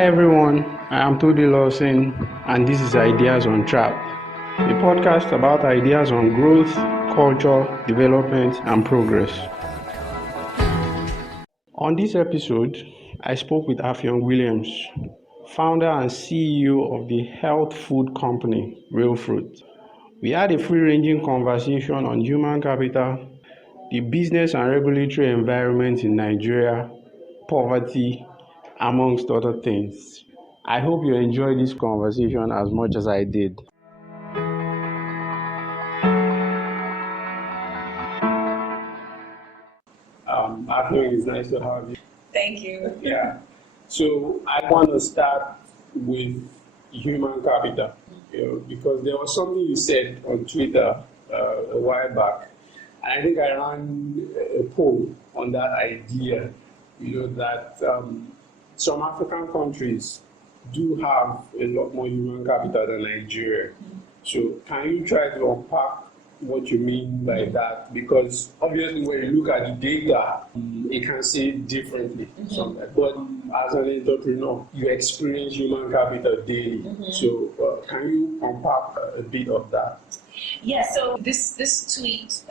Hi everyone, I am Todi Lawson and this is Ideas on Trap, a podcast about ideas on growth, culture, development and progress. On this episode, I spoke with Affiong Williams, founder and CEO of the health food company Real Fruit. We had a free-ranging conversation on human capital, the business and regulatory environment in Nigeria, poverty, amongst other things. I hope you enjoyed this conversation as much as I did. Affiong, it's nice to have you. Thank you. Yeah. So I want to start with human capital, because there was something you said on Twitter a while back, and I think I ran a poll on that idea, that some African countries do have a lot more human capital than Nigeria. So can you try to unpack what you mean by that? Because obviously when you look at the data, it can say it differently sometimes. But as an entrepreneur, you experience human capital daily. So can you unpack a bit of that? Yeah, so this tweet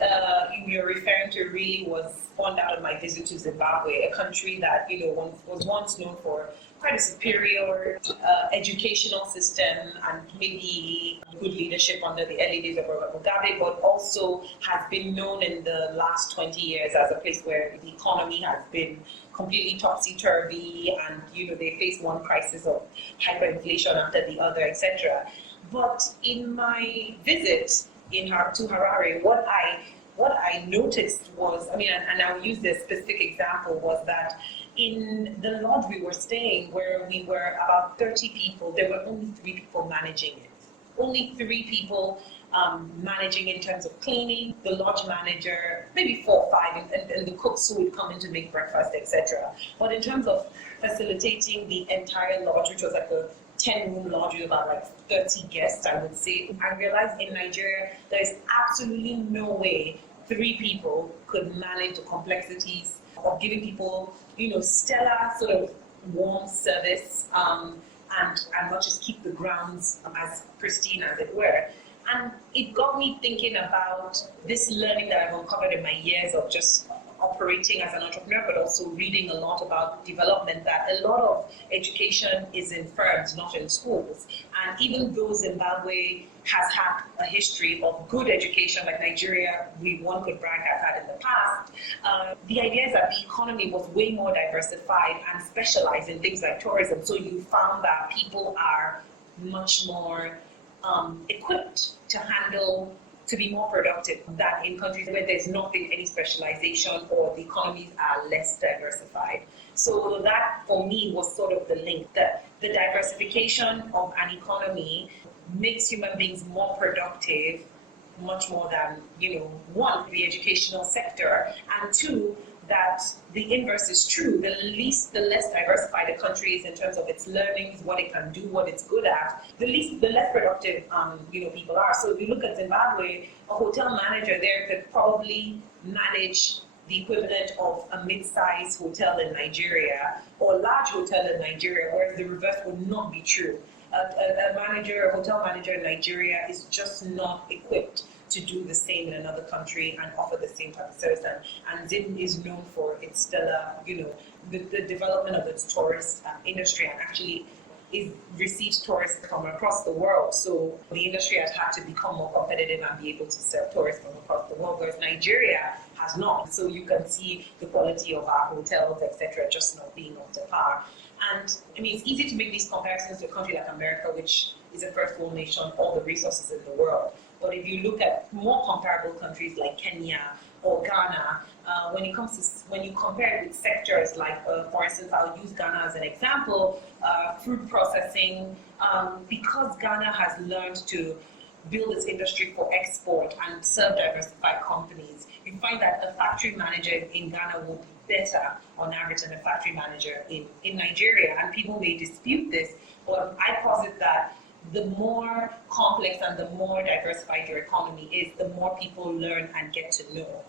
you're referring to really was spawned out of my visit to Zimbabwe, a country that was once known for quite a superior educational system and maybe good leadership under the early days of Robert Mugabe, but also has been known in the last 20 years as a place where the economy has been completely topsy-turvy and they face one crisis of hyperinflation after the other, etc. But in my visit to Harare, what I noticed was, and I'll use this specific example, was that in the lodge we were staying, where we were about 30 people, there were only 3 people managing it. Only 3 people managing in terms of cleaning, the lodge manager, maybe 4 or 5, and the cooks who would come in to make breakfast, etc. But in terms of facilitating the entire lodge, which was like a 10-room lodge with about like 30 guests, I would say, I realized in Nigeria there is absolutely no way 3 people could manage the complexities of giving people, stellar sort of warm service, and not just keep the grounds as pristine as it were. And it got me thinking about this learning that I've uncovered in my years of just operating as an entrepreneur, but also reading a lot about development, that a lot of education is in firms, not in schools. And even though Zimbabwe has had a history of good education, like Nigeria, one could brag, has had in the past, the idea is that the economy was way more diversified and specialized in things like tourism. So you found that people are much more equipped to be more productive than in countries where there's not been any specialization or the economies are less diversified. So that for me was sort of the link, that the diversification of an economy makes human beings more productive, much more than, 1, the educational sector, and 2, that the inverse is true. The less diversified a country is in terms of its learnings, what it can do, what it's good at, the less productive people are. So if you look at Zimbabwe, a hotel manager there could probably manage the equivalent of a mid-sized hotel in Nigeria or a large hotel in Nigeria, whereas the reverse would not be true. A hotel manager in Nigeria is just not equipped to do the same in another country and offer the same type of service. And Zim is known for its stellar, the development of its tourist industry, and actually it receives tourists from across the world. So the industry has had to become more competitive and be able to serve tourists from across the world, whereas Nigeria has not. So you can see the quality of our hotels, etc., just not being up to par. And it's easy to make these comparisons to a country like America, which is a first world nation, all the resources in the world. But if you look at more comparable countries like Kenya or Ghana, when you compare it with sectors like, for instance, I'll use Ghana as an example, fruit processing, because Ghana has learned to build its industry for export and serve diversified companies, you find that a factory manager in Ghana will be better on average than a factory manager in Nigeria. And people may dispute this, but I posit that the more complex and the more diversified your economy is, the more people learn and get to know.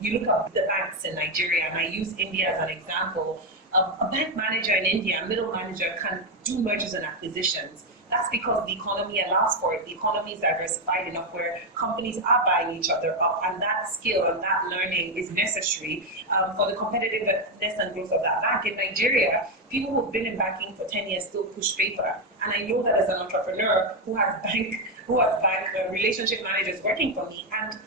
You look at the banks in Nigeria, and I use India as an example. a bank manager in India, a middle manager can do mergers and acquisitions. That's because the economy allows for it. The economy is diversified enough where companies are buying each other up, and that skill and that learning is necessary for the competitiveness and growth of that bank. In Nigeria, people who've been in banking for 10 years still push paper, and I know that as an entrepreneur who has bank relationship managers working for me, and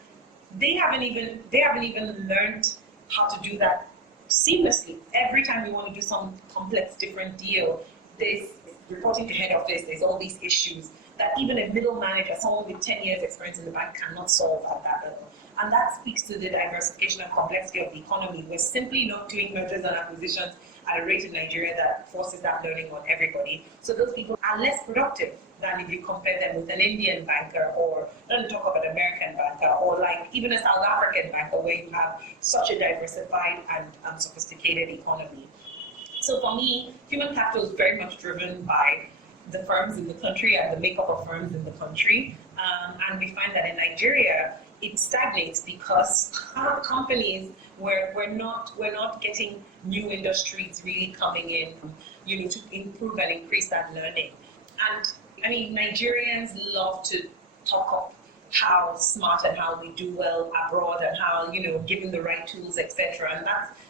they haven't even learned how to do that seamlessly. Every time we want to do some complex, different deal, there's reporting to head office, there's all these issues that even a middle manager, someone with 10 years experience in the bank, cannot solve at that level. And that speaks to the diversification and complexity of the economy. We're simply not doing mergers and acquisitions at a rate in Nigeria that forces that learning on everybody. So those people are less productive than if you compare them with an Indian banker, or not to talk about an American banker, or like even a South African banker where you have such a diversified and sophisticated economy. So for me, human capital is very much driven by the firms in the country and the makeup of firms in the country. And we find that in Nigeria, it stagnates because our companies, we're not getting new industries really coming in, to improve and increase that learning. And I mean, Nigerians love to talk up how smart and how we do well abroad and how, given the right tools, etc. And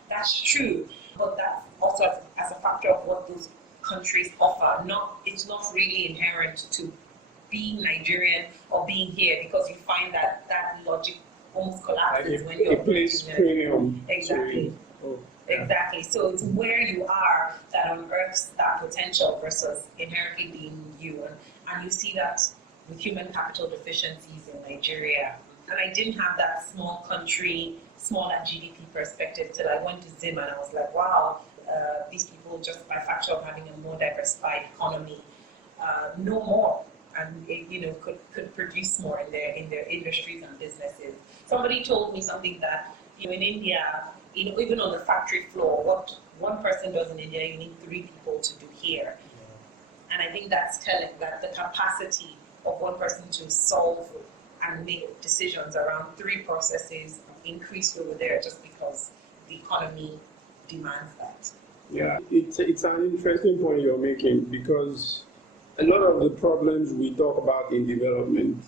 that's true. But that's also as a factor of what those countries offer. It's not really inherent to being Nigerian or being here, because you find that logic almost collapses when you're place premium. Exactly. Exactly. So it's where you are that unearths that potential versus inherently being you. And you see that with human capital deficiencies in Nigeria. And I didn't have that small country, small at GDP perspective till I went to Zim, and I was like, wow, these people, just by factor of having a more diversified economy, know more and could produce more in their industries and businesses. Somebody told me something that in India, even on the factory floor, what one person does in India, you need 3 people to do here. And I think that's telling that the capacity of one person to solve and make decisions around 3 processes increased over there just because the economy demands that. Yeah, it's an interesting point you're making, because a lot of the problems we talk about in development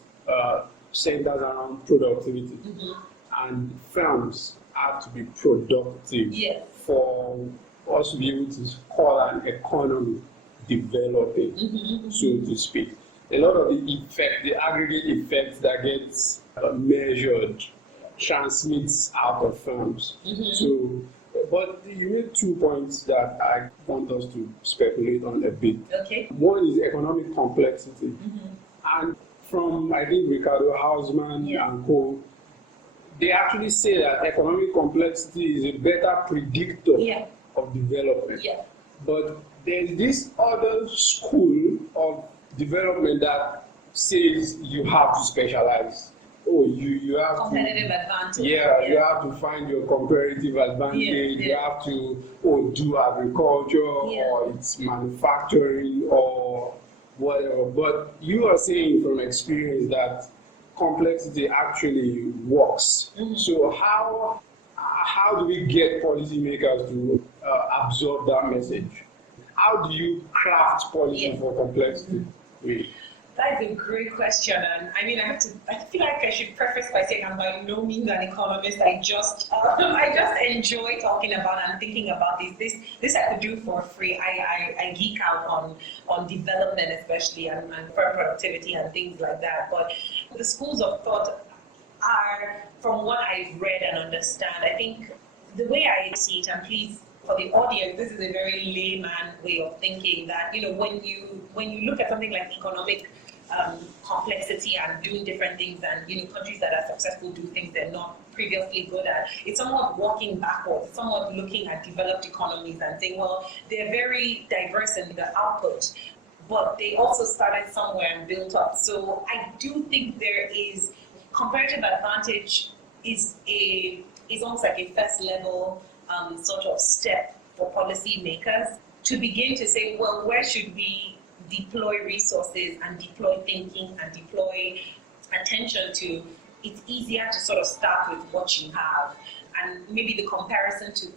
centers around productivity. Mm-hmm. And firms have to be productive for us to be able to call an economy developing, mm-hmm. so to speak. A lot of the aggregate effects that gets measured transmits out of firms. Mm-hmm. So, but you made 2 points that I want us to speculate on a bit. Okay. One is economic complexity. Mm-hmm. And from, I think, Ricardo Hausman and co., they actually say that economic complexity is a better predictor of development. Yeah. But there's this other school of development that says you have to specialize. Oh, you have competitive advantage. Yeah, you have to find your comparative advantage. You have to do agriculture or it's manufacturing or whatever. But you are saying from experience that complexity actually works. Mm-hmm. So how do we get policymakers to absorb that message? How do you craft policy for complexity? Mm-hmm. That is a great question, and I mean, I feel like I should preface by saying I'm by no means an economist. I just enjoy talking about and thinking about this I could do for free. I geek out on development, especially and firm productivity and things like that. But the schools of thought are, from what I've read and understand, I think the way I see it, and please, for the audience, this is a very layman way of thinking that, when you look at something like economic complexity and doing different things, and countries that are successful do things they're not previously good at, it's somewhat walking backwards. It's somewhat looking at developed economies and saying, well, they're very diverse in the output, but they also started somewhere and built up. So I do think there is comparative advantage is almost like a first level sort of step for policymakers to begin to say, well, where should we deploy resources and deploy thinking and deploy attention to? It's easier to sort of start with what you have, and maybe the comparison to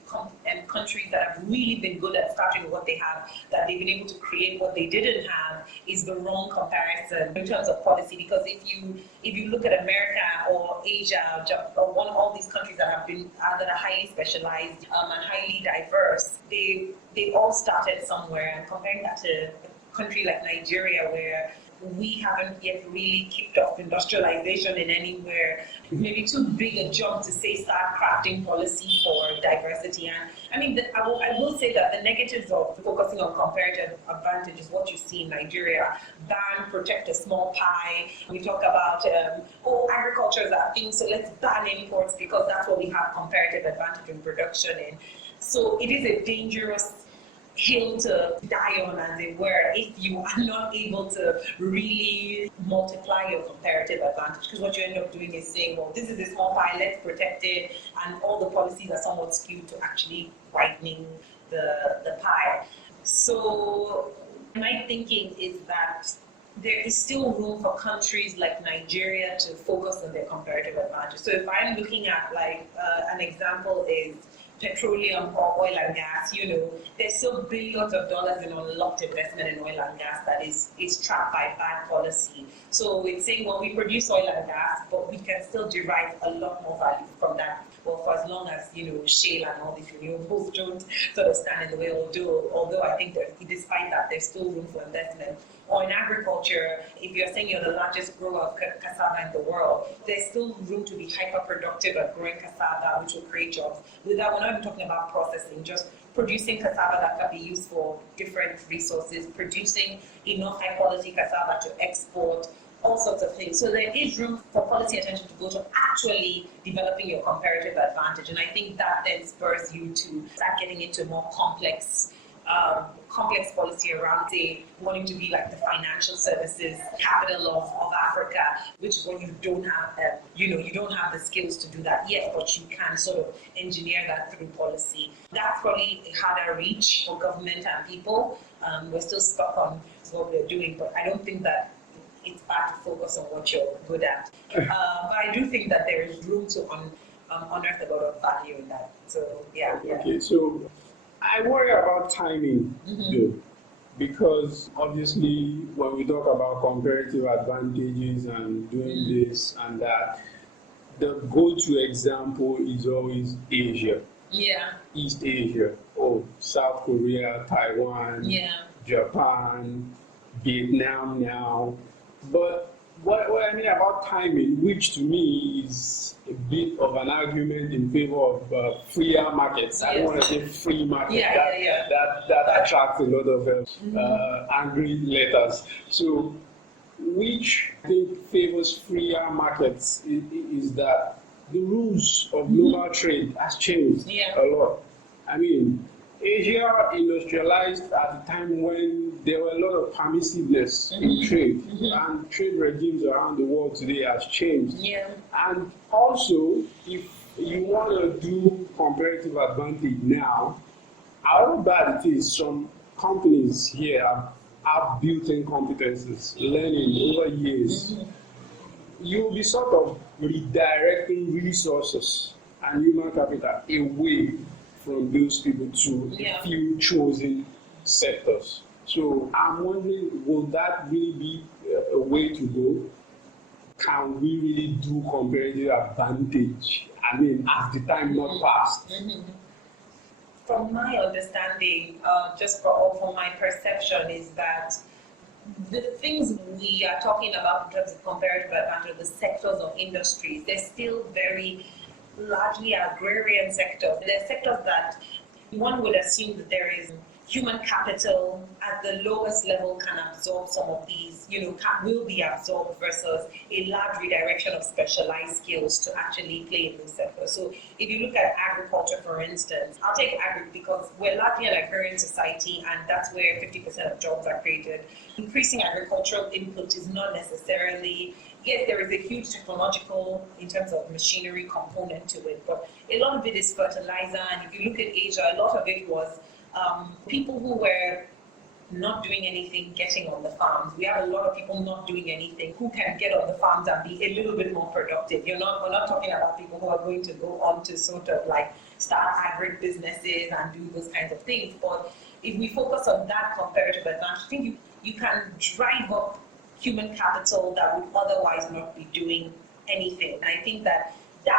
and countries that have really been good at starting with what they have, that they've been able to create what they didn't have, is the wrong comparison in terms of policy. Because if you look at America or Asia or all these countries that have been that are highly specialized and highly diverse, they all started somewhere. And comparing that to a country like Nigeria, where we haven't yet really kicked off industrialization in anywhere, maybe too big a jump to say start crafting policy for diversity. And I mean, I will say that the negatives of focusing on comparative advantage is what you see in Nigeria. Ban, protect a small pie. We talk about, agriculture is our thing, so let's ban imports because that's what we have comparative advantage in production in. So it is a dangerous hill to die on, as it were, if you are not able to really multiply your comparative advantage. Because what you end up doing is saying, well, this is a small pie, let's protect it, and all the policies are somewhat skewed to actually widening the pie. So my thinking is that there is still room for countries like Nigeria to focus on their comparative advantage. So if I'm looking at an example is petroleum or oil and gas, there's still billions of dollars in unlocked investment in oil and gas that is trapped by bad policy. So it's saying, well, we produce oil and gas, but we can still derive a lot more value from that. Well, for as long as, shale and all these renewables don't sort of stand in the way, although I think that despite that, there's still room for investment. Or in agriculture, if you're saying you're the largest grower of cassava in the world, there's still room to be hyper-productive at growing cassava, which will create jobs. We're not even talking about processing, just producing cassava that can be used for different resources, producing enough high-quality cassava to export, all sorts of things. So there is room for policy attention to go to actually developing your comparative advantage. And I think that then spurs you to start getting into more complex policy around, say, wanting to be like the financial services capital of Africa, which is what you don't have. You don't have the skills to do that yet, but you can sort of engineer that through policy. That's probably a harder reach for government and people. We're still stuck on what we're doing, but I don't think that it's bad to focus on what you're good at. But I do think that there is room to unearth a lot of value in that. So yeah. Okay, so I worry about timing, though, because obviously when we talk about comparative advantages and doing this and that, the go-to example is always Asia. Yeah. East Asia, South Korea, Taiwan, Japan, Vietnam now. But what I mean about timing, which to me is a bit of an argument in favor of freer markets. I don't want to say free market. That attracts a lot of angry letters. So, which I think favors freer markets is that the rules of global trade has changed a lot. I mean, Asia industrialized at the time when there were a lot of permissiveness in trade, and trade regimes around the world today has changed. And also, if you want to do comparative advantage now, how bad it is, some companies here have built-in competences, learning over years. You'll be sort of redirecting resources and human capital away from those people to a few chosen sectors. So I'm wondering, will that really be a way to go? Can we really do comparative advantage? I mean, as the time not passed. From my understanding, from my perception, is that the things we are talking about in terms of comparative advantage, the sectors of industries, they're still very largely agrarian sectors. They're sectors that one would assume that there is human capital at the lowest level can absorb some of these, will be absorbed, versus a large redirection of specialized skills to actually play in those sectors. So if you look at agriculture, for instance, I'll take agri because we're largely an agrarian society, and that's where 50% of jobs are created. Increasing agricultural input is not necessarily, yes, there is a huge technological, in terms of machinery, component to it, but a lot of it is fertilizer. And if you look at Asia, a lot of it was people who were not doing anything getting on the farms. We have a lot of people not doing anything who can get on the farms and be a little bit more productive. We're not talking about people who are going to go on to sort of like start agri businesses and do those kinds of things. But if we focus on that comparative advantage, I think you can drive up human capital that would otherwise not be doing anything. And I think that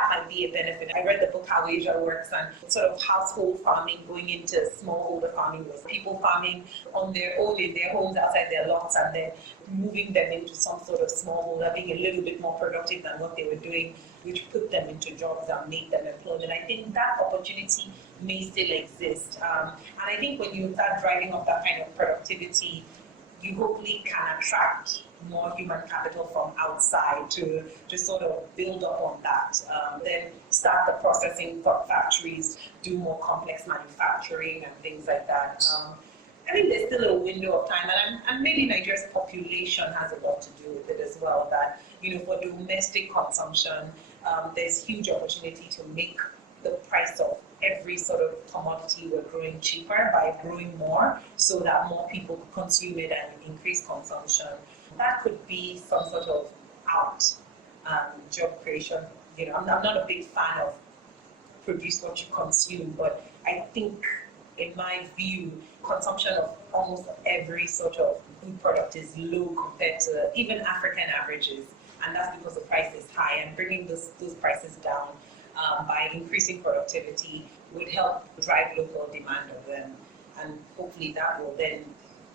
might be a benefit. I read the book How Asia Works, and sort of household farming going into smallholder farming was people farming on their own in their homes outside their lots and then moving them into some sort of smallholder, being a little bit more productive than what they were doing, which put them into jobs and made them employed. And I think that opportunity may still exist. And I think when you start driving up that kind of productivity, you hopefully can attract more human capital from outside to sort of build up on that. Then start the processing factories, do more complex manufacturing and things like that. I think there's still a window of time, and maybe Nigeria's population has a lot to do with it as well. That, for domestic consumption, there's huge opportunity to make the price of every sort of commodity we're growing cheaper by growing more, so that more people consume it and increase consumption. That could be some sort of job creation. I'm not a big fan of produce what you consume, but I think, in my view, consumption of almost every sort of food product is low compared to even African averages, and that's because the price is high. And bringing those prices down by increasing productivity would help drive local demand of them, and hopefully that will then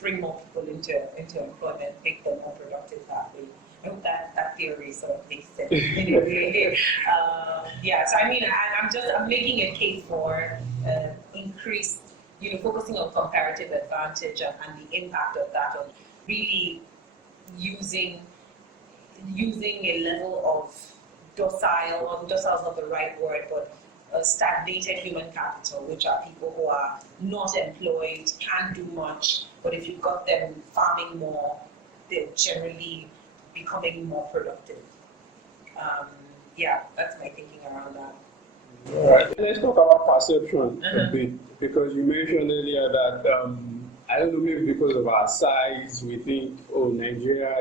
bring more people into employment, make them more productive that way. I hope that theory sort of makes sense. So I mean, I'm making a case for increased, focusing on comparative advantage and the impact of that on really using a level of docile is not the right word, but stagnated human capital, which are people who are not employed, can't do much, but if you've got them farming more, they're generally becoming more productive. That's my thinking around that. All right, let's talk about perception a bit, because you mentioned earlier that, I don't know, maybe because of our size, we think, Nigeria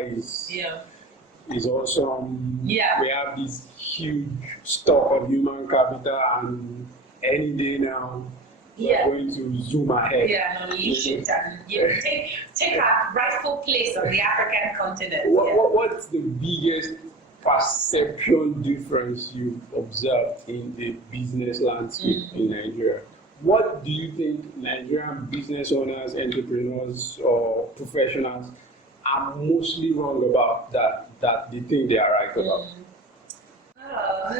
is awesome. Yeah. We have this huge stock of human capital, and any day now we're going to zoom ahead. Unleash it and take our rightful place on the African continent. What's the biggest perception difference you've observed in the business landscape in Nigeria? What do you think Nigerian business owners, entrepreneurs, or professionals are mostly wrong about that they think they are right about?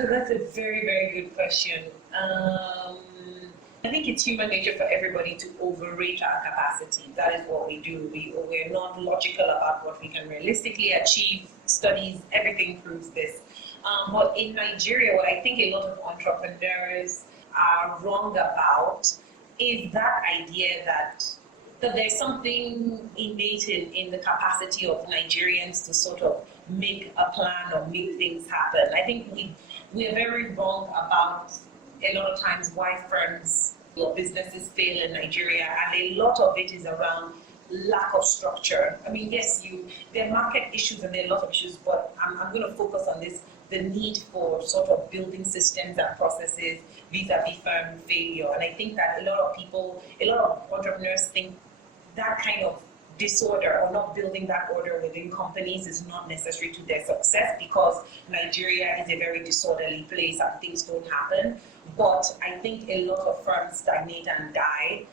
That's a very, very good question. I think it's human nature for everybody to overrate our capacity. That is what we do. We're not logical about what we can realistically achieve. Studies, everything proves this. But in Nigeria, what I think a lot of entrepreneurs are wrong about is that idea that there's something innate in the capacity of Nigerians to sort of make a plan or make things happen. I think we're very wrong about a lot of times why firms or businesses fail in Nigeria, and a lot of it is around lack of structure. I mean, yes, there are market issues and there are a lot of issues, but I'm going to focus on the need for sort of building systems and processes vis-a-vis firm failure. And I think that a lot of entrepreneurs think that kind of disorder or not building that order within companies is not necessary to their success, because Nigeria is a very disorderly place and things don't happen. But I think a lot of firms stagnate and die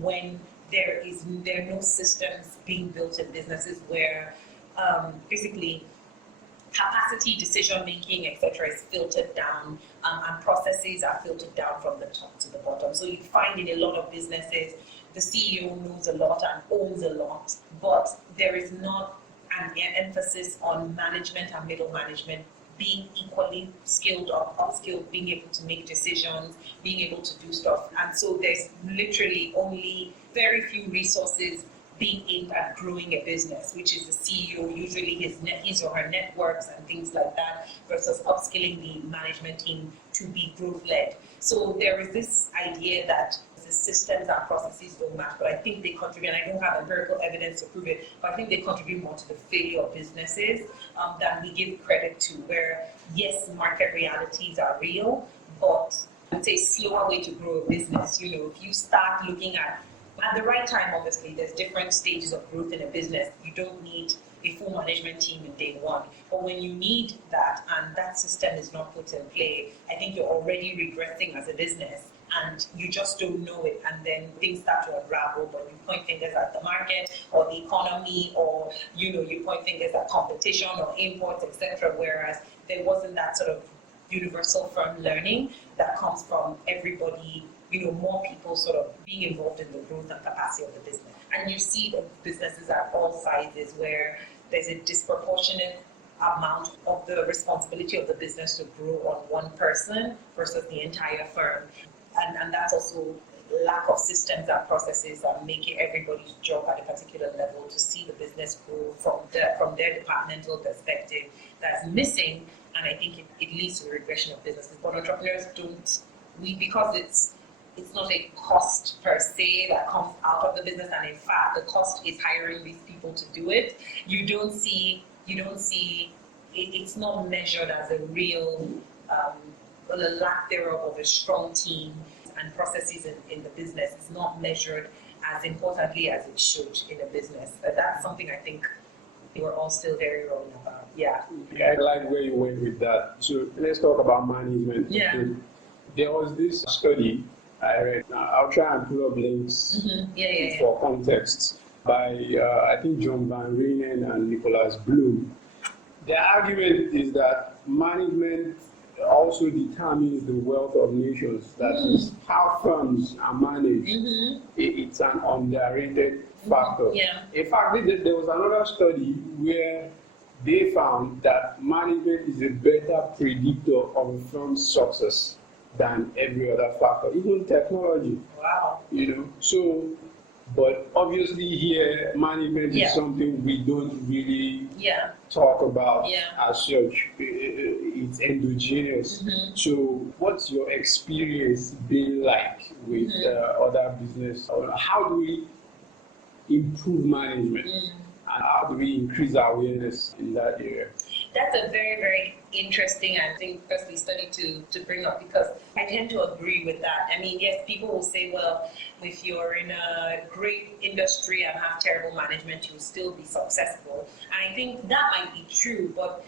when there are no systems being built in businesses where basically capacity, decision making, etc., is filtered down, and processes are filtered down from the top to the bottom. So you find in a lot of businesses, the CEO knows a lot and owns a lot, but there is not an emphasis on management and middle management being equally skilled or upskilled, being able to make decisions, being able to do stuff. And so there's literally only very few resources being aimed at growing a business, which is the CEO, usually his or her networks and things like that, versus upskilling the management team to be growth-led. So there is this idea that the systems and processes don't match, but I think they contribute, and I don't have empirical evidence to prove it, but I think they contribute more to the failure of businesses than we give credit to, where, yes, market realities are real, but would say, slower way to grow a business. If you start looking at the right time, obviously, there's different stages of growth in a business. You don't need a full management team in day one. But when you need that and that system is not put in play, I think you're already regressing as a business and you just don't know it. And then things start to unravel, but you point fingers at the market or the economy, or, you point fingers at competition or imports, etc. Whereas there wasn't that sort of universal firm learning that comes from everybody, more people sort of being involved in the growth and capacity of the business. And you see the businesses at all sizes where there's a disproportionate amount of the responsibility of the business to grow on one person versus the entire firm. And that's also lack of systems and processes that make it everybody's job at a particular level to see the business grow from their departmental perspective. That's missing, and I think it leads to a regression of businesses. But entrepreneurs because it's not a cost per se that comes out of the business, and in fact the cost is hiring these people to do it. You don't see it's not measured as a real the lack thereof of a strong team and processes in the business is not measured as importantly as it should in a business. But that's something I think we're all still very wrong about. Yeah. I like where you went with that. So let's talk about management. Yeah. There was this study I read. I'll try and pull up links for context by I think John Van Reenen and Nicholas Bloom. The argument is that management also determines the wealth of nations. That is how firms are managed. It's an underrated factor. In fact, there was another study where they found that management is a better predictor of a firm's success than every other factor, even technology. Wow. So, but obviously here, management is something we don't really talk about as such. It's endogenous. So what's your experience been like with other business? How do we improve management? And how do we increase our awareness in that area? That's a very, very interesting, I think, firstly, study to bring up, because I tend to agree with that. I mean, yes, people will say, well, if you're in a great industry and have terrible management, you'll still be successful. And I think that might be true, but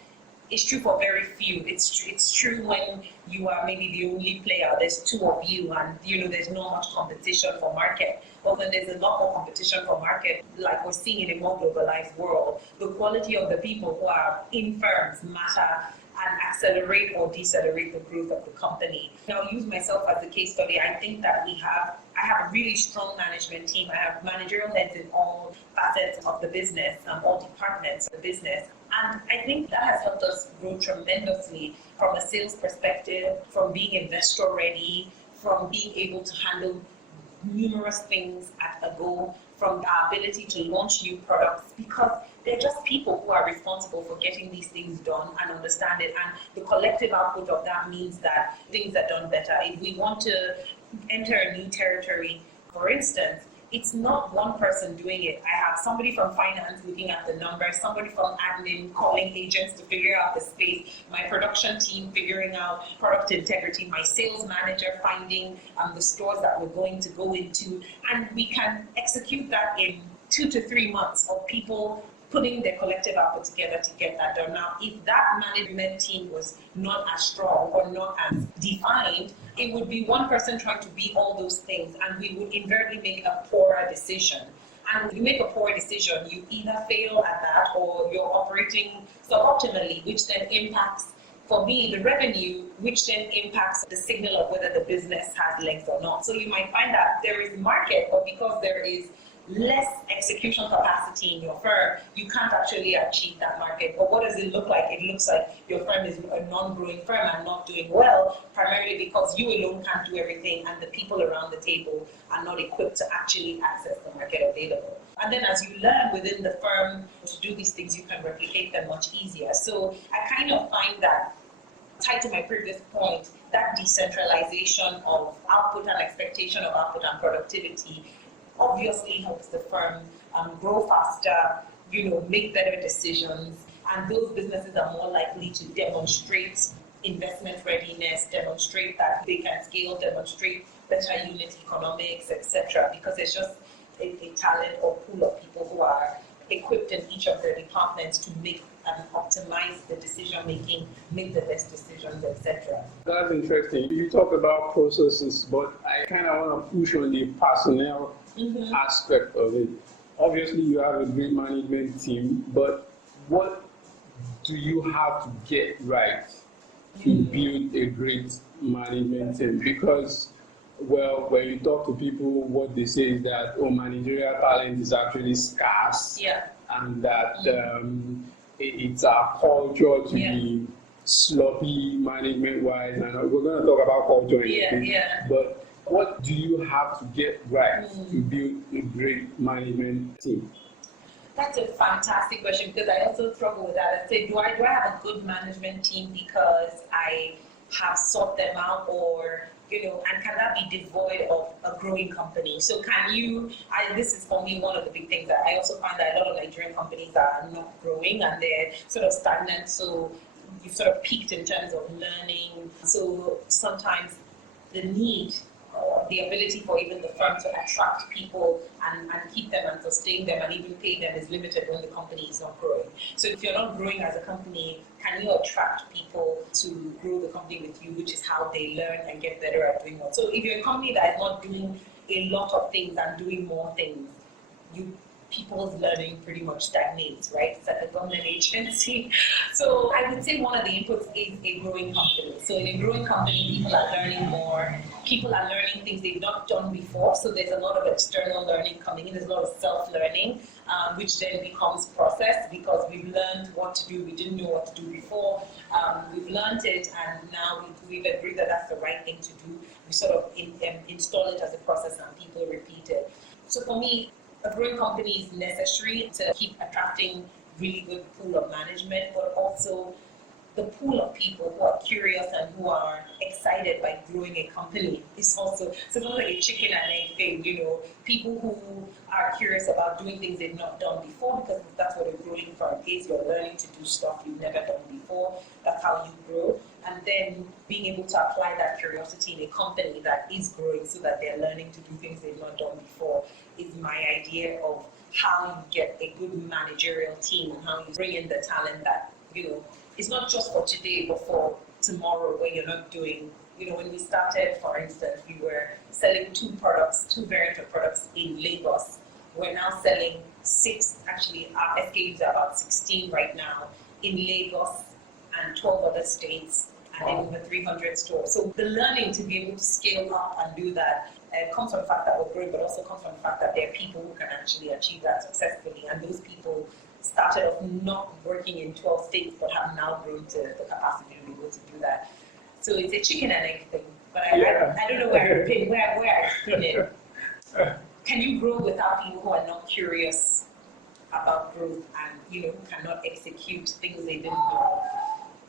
it's true for very few. It's true when you are maybe the only player. There's two of you, and there's not much competition for market. But when there's a lot more competition for market, like we're seeing in a more globalized world, the quality of the people who are in firms matter and accelerate or decelerate the growth of the company. I'll use myself as a case study. I think that I have a really strong management team. I have managerial heads in all facets of the business, all departments of the business. And I think that has helped us grow tremendously from a sales perspective, from being investor ready, from being able to handle numerous things at a go, from the ability to launch new products, because they're just people who are responsible for getting these things done and understand it. And the collective output of that means that things are done better. If we want to enter a new territory, for instance, it's not one person doing it. I have somebody from finance looking at the numbers, somebody from admin calling agents to figure out the space, my production team figuring out product integrity, my sales manager finding the stores that we're going to go into. And we can execute that in 2 to 3 months of people putting their collective output together to get that done. Now, if that management team was not as strong or not as defined, it would be one person trying to be all those things, and we would invariably make a poorer decision. And when you make a poor decision, you either fail at that or you're operating suboptimally, which then impacts, for me, the revenue, which then impacts the signal of whether the business has legs or not. So you might find that there is market, but because there is less execution capacity in your firm, you can't actually achieve that market. But what does it look like? It looks like your firm is a non-growing firm and not doing well, primarily because you alone can't do everything and the people around the table are not equipped to actually access the market available. And then as you learn within the firm to do these things, you can replicate them much easier. So I kind of find that, tied to my previous point, that decentralization of output and expectation of output and productivity obviously helps the firm grow faster, make better decisions, and those businesses are more likely to demonstrate investment readiness, demonstrate that they can scale, demonstrate better unit economics, etc. Because it's just a talent or pool of people who are equipped in each of their departments to make and optimize the decision making, make the best decisions, etc. That's interesting. You talk about processes, but I kind of want to push on the personnel aspect of it. Obviously, you have a great management team, but what do you have to get right to build a great management team? Because, well, when you talk to people, what they say is that, managerial talent is actually scarce, and that it's our culture to be sloppy management-wise, and we're going to talk about culture in a bit, but what do you have to get right to build a great management team? That's a fantastic question, because I also struggle with that. I say, do I have a good management team because I have sought them out, or and can that be devoid of a growing company? So can you, this is for me one of the big things that I also find that a lot of Nigerian companies are not growing and they're sort of stagnant. So you've sort of peaked in terms of learning. So sometimes the need or the ability for even the firm to attract people and keep them and sustain them and even pay them is limited when the company is not growing. So if you're not growing as a company, can you attract people to grow the company with you, which is how they learn and get better at doing what? So if you're a company that is not doing a lot of things and doing more things, people's learning pretty much stagnates, right? It's like a government agency. So I would say one of the inputs is a growing company. So in a growing company, people are learning more. People are learning things they've not done before. So there's a lot of external learning coming in. There's a lot of self-learning, which then becomes process because we've learned what to do. We didn't know what to do before. We've learned it, and now we've agreed that that's the right thing to do. We sort of install it as a process, and people repeat it. So for me, a growing company is necessary to keep attracting really good pool of management, but also the pool of people who are curious and who are excited by growing a company is also, so it's not like a chicken and egg thing, people who are curious about doing things they've not done before, because that's what a growing firm is. You're learning to do stuff you've never done before. That's how you grow. And then being able to apply that curiosity in a company that is growing so that they're learning to do things they've not done before is my idea of how you get a good managerial team and how you bring in the talent that, it's not just for today, but for tomorrow when you're not doing, when we started, for instance, we were selling two variant of products in Lagos. We're now selling 6, actually our SKUs are about 16 right now in Lagos and 12 other states and in over 300 stores. So the learning to be able to scale up and do that comes from the fact that we're growing, but also comes from the fact that there are people who can actually achieve that successfully. And those people started off not working in 12 states, but have now grown to the capacity to be able to do that. So it's a chicken and egg thing. But I don't know where I pin it. Can you grow without people who are not curious about growth and cannot execute things they didn't know?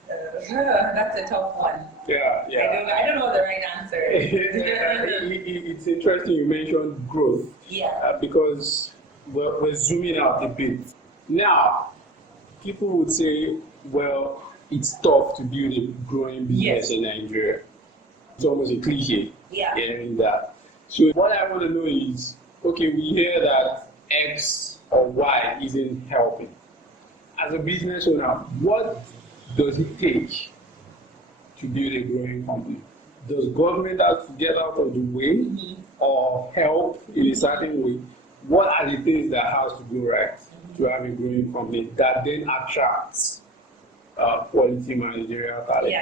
That's a tough one. I don't know the right answer. It's interesting you mentioned growth. Because we're zooming out a bit. Now, people would say, well, it's tough to build a growing business in Nigeria. It's almost a cliche hearing that. So what I want to know is, okay, we hear that X or Y isn't helping. As a business owner, what does it take to build a growing company? Does government have to get out of the way or help in a certain way? What are the things that has to go right to have a growing company that then attracts quality managerial talent?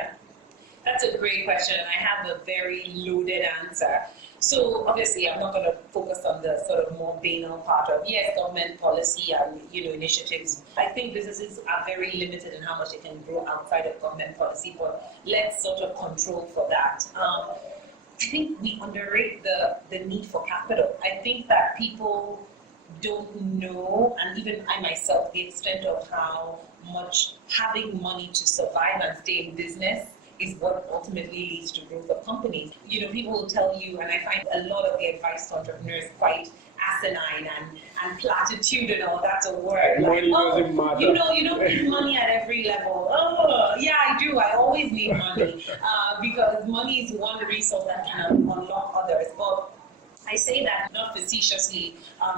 That's a great question, and I have a very loaded answer. So obviously, I'm not going to focus on the sort of more banal part of government policy and initiatives. I think businesses are very limited in how much they can grow outside of government policy, but let's sort of control for that. I think we underrate the need for capital. I think that people don't know, and even I myself, the extent of how much having money to survive and stay in business is what ultimately leads to growth of companies. People will tell you, and I find a lot of the advice to entrepreneurs quite asinine and platitude and all that's a word. Money doesn't matter. You don't need money at every level. Oh, yeah, I do. I always need money because money is one resource that can unlock others. But I say that not facetiously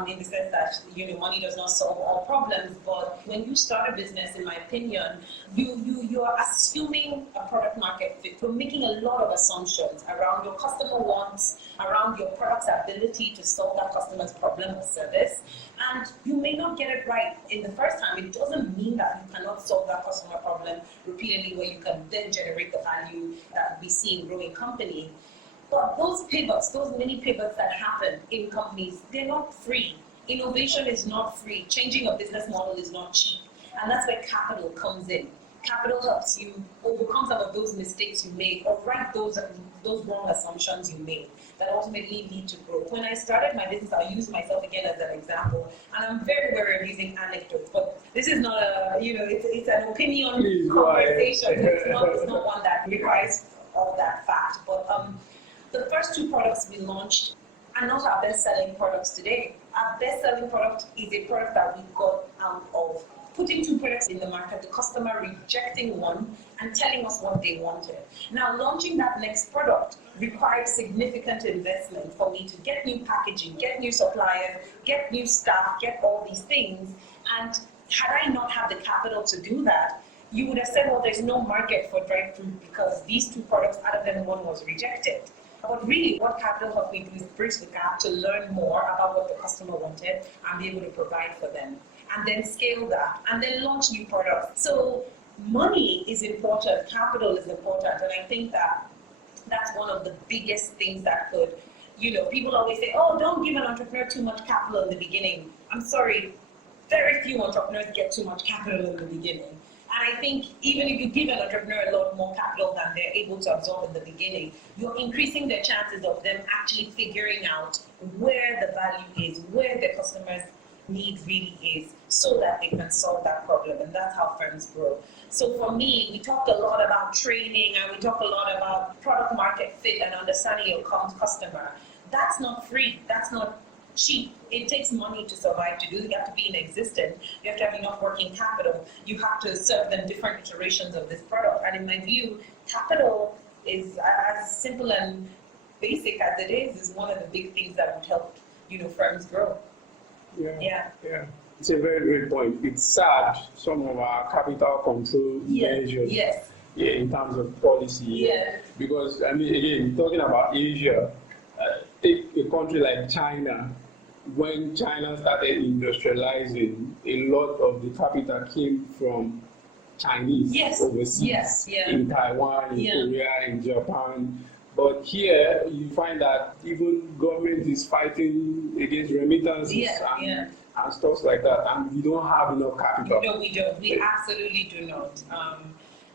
in the sense that money does not solve all problems, but when you start a business, in my opinion, you are assuming a product market fit. You're making a lot of assumptions around your customer wants, around your product's ability to solve that customer's problem or service, and you may not get it right in the first time. It doesn't mean that you cannot solve that customer problem repeatedly, where you can then generate the value that we see in growing companies. But those pivots, those many pivots that happen in companies, they're not free. Innovation is not free. Changing a business model is not cheap. And that's where capital comes in. Capital helps you overcome some of those mistakes you made or right those wrong assumptions you made that ultimately lead to growth. When I started my business, I'll use myself again as an example. And I'm very, very amusing anecdotes. But this is not it's an opinion conversation. It's not one that requires all that fact. But the first two products we launched are not our best-selling products today. Our best-selling product is a product that we got out of putting two products in the market, the customer rejecting one and telling us what they wanted. Now, launching that next product required significant investment for me to get new packaging, get new suppliers, get new staff, get all these things. And had I not had the capital to do that, you would have said, well, there's no market for dried fruit because these two products, out of them, one was rejected. But really, what capital helped me do is bridge the gap to learn more about what the customer wanted and be able to provide for them. And then scale that, and then launch new products. So money is important, capital is important, and I think that that's one of the biggest things that could, people always say, oh, don't give an entrepreneur too much capital in the beginning. I'm sorry, very few entrepreneurs get too much capital in the beginning. And I think even if you give an entrepreneur a lot more capital than they're able to absorb in the beginning, you're increasing the chances of them actually figuring out where the value is, where the customer's need really is, so that they can solve that problem. And that's how firms grow. So for me, we talked a lot about training and we talked a lot about product market fit and understanding your customer. That's not free. That's not cheap. It takes money to survive, to do. You have to be in existence. You have to have enough working capital. You have to serve them different iterations of this product. And in my view, capital is as simple and basic as it is one of the big things that would help, firms grow. Yeah. It's a very great point. It's sad some of our capital control measures. Yes. Yeah, in terms of policy. Yeah. Because again, talking about Asia, take a country like China. When China started industrializing, a lot of the capital came from Chinese overseas, in Taiwan, in Korea, in Japan. But here, you find that even government is fighting against remittances and stuff like that, and we don't have enough capital. No, we don't. We absolutely do not.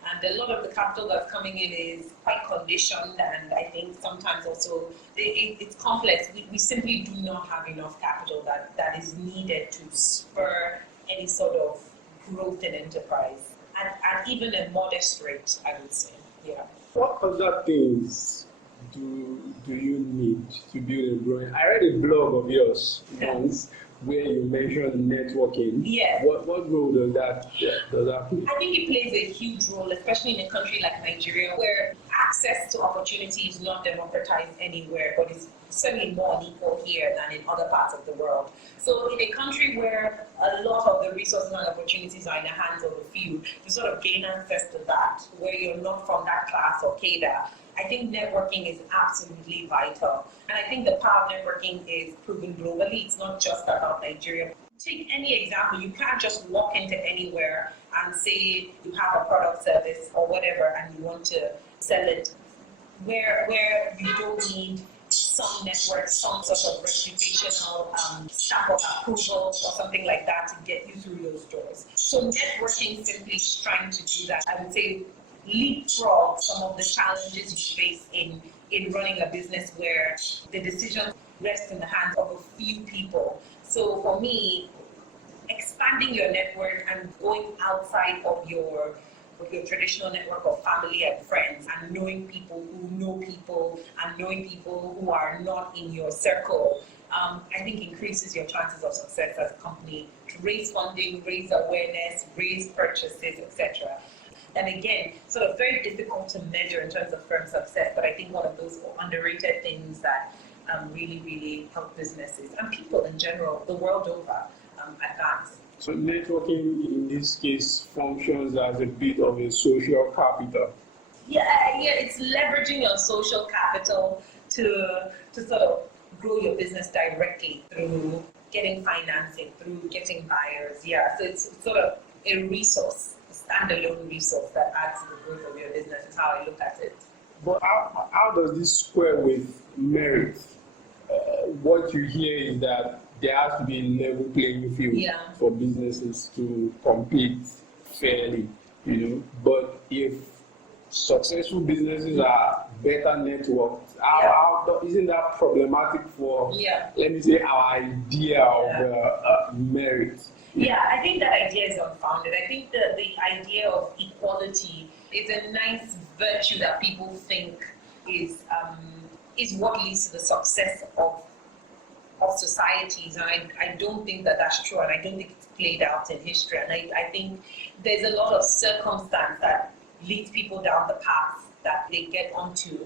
And a lot of the capital that's coming in is quite conditioned, and I think sometimes also it's complex. We simply do not have enough capital that is needed to spur any sort of growth in enterprise, and even a modest rate, I would say. Yeah. What other things do you need to build a growing? I read a blog of yours once where you mentioned networking. Yes. What role does that play? I think it plays a huge role, especially in a country like Nigeria, where access to opportunity is not democratized anywhere, but it's certainly more unequal here than in other parts of the world. So in a country where a lot of the resources and opportunities are in the hands of a few, to sort of gain access to that, where you're not from that class or cadre, I think networking is absolutely vital. And I think the power of networking is proven globally. It's not just about Nigeria. Take any example. You can't just walk into anywhere and say you have a product, service, or whatever, and you want to sell it, where you don't need some network, some sort of reputational stamp of approval or something like that to get you through those doors. So networking simply is trying to do that. I would say leapfrog some of the challenges you face in running a business where the decisions rest in the hands of a few people. So for me, expanding your network and going outside of your traditional network of family and friends, and knowing people who know people, and knowing people who are not in your circle, I think increases your chances of success as a company to raise funding, raise awareness, raise purchases, etc. And again, sort of very difficult to measure in terms of firm success, but I think one of those underrated things that really, really help businesses and people in general, the world over, advance. So networking in this case functions as a bit of a social capital. Yeah, it's leveraging your social capital to sort of grow your business directly through getting financing, through getting buyers. Yeah, so it's sort of a resource, a standalone resource that adds to the growth of your business is how I look at it. But how does this square with merit? What you hear is that there has to be a level playing field for businesses to compete fairly, But if successful businesses are better networked, isn't that problematic for, let me say, our idea of merit? Yeah, I think that idea is unfounded. I think that the idea of equality is a nice virtue that people think is what leads to the success of societies, and I don't think that that's true, and I don't think it's played out in history, and I think there's a lot of circumstance that leads people down the path that they get onto.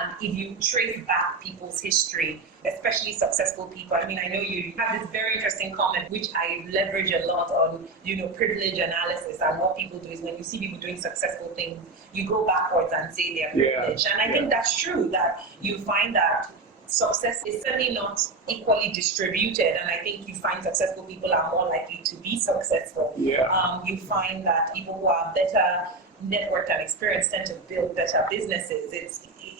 And if you trace back people's history, especially successful people, I mean, I know you have this very interesting comment, which I leverage a lot on, privilege analysis. And what people do is when you see people doing successful things, you go backwards and say they're privileged. And I think that's true, that you find that success is certainly not equally distributed, and I think you find successful people are more likely to be successful. You find that people who are better networked and experienced tend to build better businesses.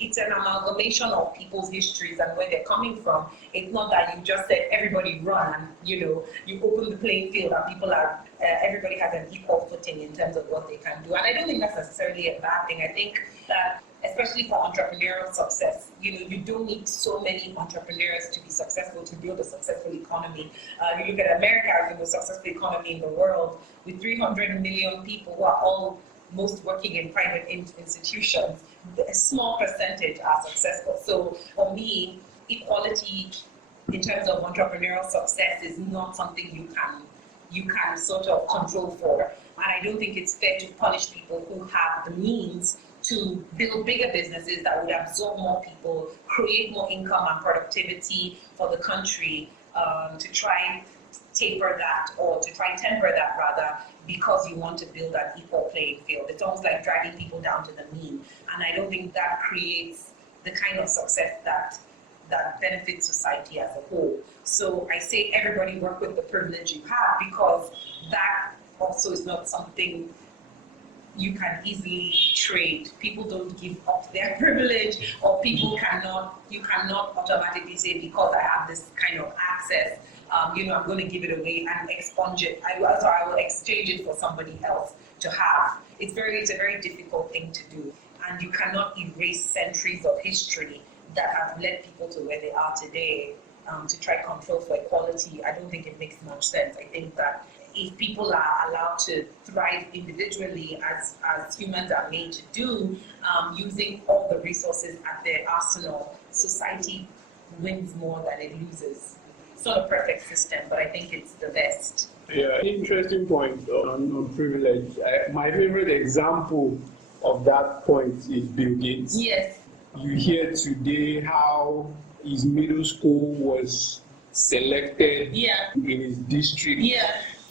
It's an amalgamation of people's histories and where they're coming from. It's not that you just said everybody run and you open the playing field and people are everybody has an equal footing in terms of what they can do. And I don't think that's necessarily a bad thing. I think that especially for entrepreneurial success, you don't need so many entrepreneurs to be successful to build a successful economy. You look at America as the most successful economy in the world with 300 million people who are all most working in private institutions. A small percentage are successful. So for me, equality in terms of entrepreneurial success is not something you can sort of control for. And I don't think it's fair to punish people who have the means to build bigger businesses that would absorb more people, create more income and productivity for the country, to try temper that rather, because you want to build an equal playing field. It's almost like dragging people down to the mean. And I don't think that creates the kind of success that benefits society as a whole. So I say everybody work with the privilege you have, because that also is not something you can easily trade. People don't give up their privilege, or you cannot automatically say, because I have this kind of access, I'm going to give it away and expunge it. I will exchange it for somebody else to have. It's a very difficult thing to do. And you cannot erase centuries of history that have led people to where they are today, to try control for equality. I don't think it makes much sense. I think that if people are allowed to thrive individually as humans are made to do, using all the resources at their arsenal, society wins more than it loses. It's not a perfect system, but I think it's the best. Yeah, interesting point on privilege. My favorite example of that point is Bill Gates. Yes. You hear today how his middle school was selected in his district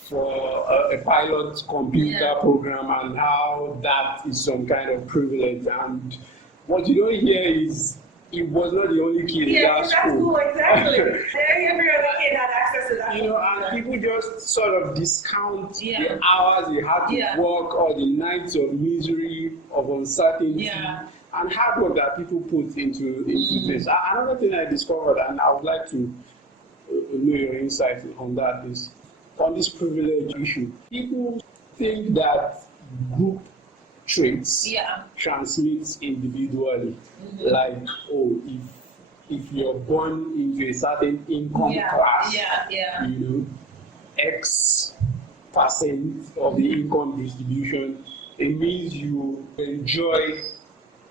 for a pilot computer program, and how that is some kind of privilege. And what you don't hear is he was not the only kid in that school. Exactly. Every other kid had access to that. And people just sort of discount the hours he had to work, or the nights of misery, of uncertainty, and hard work that people put into this. Another thing I discovered, and I would like to know your insight on that, is on this privilege issue. People think that group traits transmits individually. Like, if you're born into a certain income class, X percent of the income distribution, it means you enjoy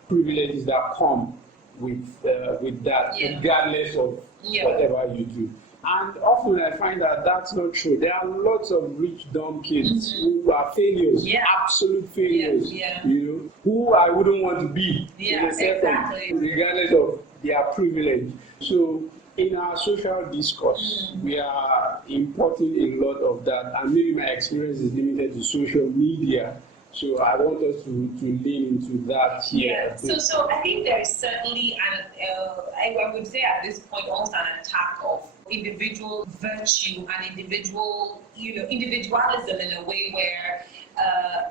privileges that come with that, regardless of Yeah. whatever you do. And often I find that that's not true. There are lots of rich, dumb kids who are failures, absolute failures, who I wouldn't want to be in a second, regardless of their privilege. So in our social discourse, we are importing a lot of that, and maybe my experience is limited to social media. So I want us to lean into that here. So I think there is certainly I would say at this point almost an attack of individual virtue and individualism in a way where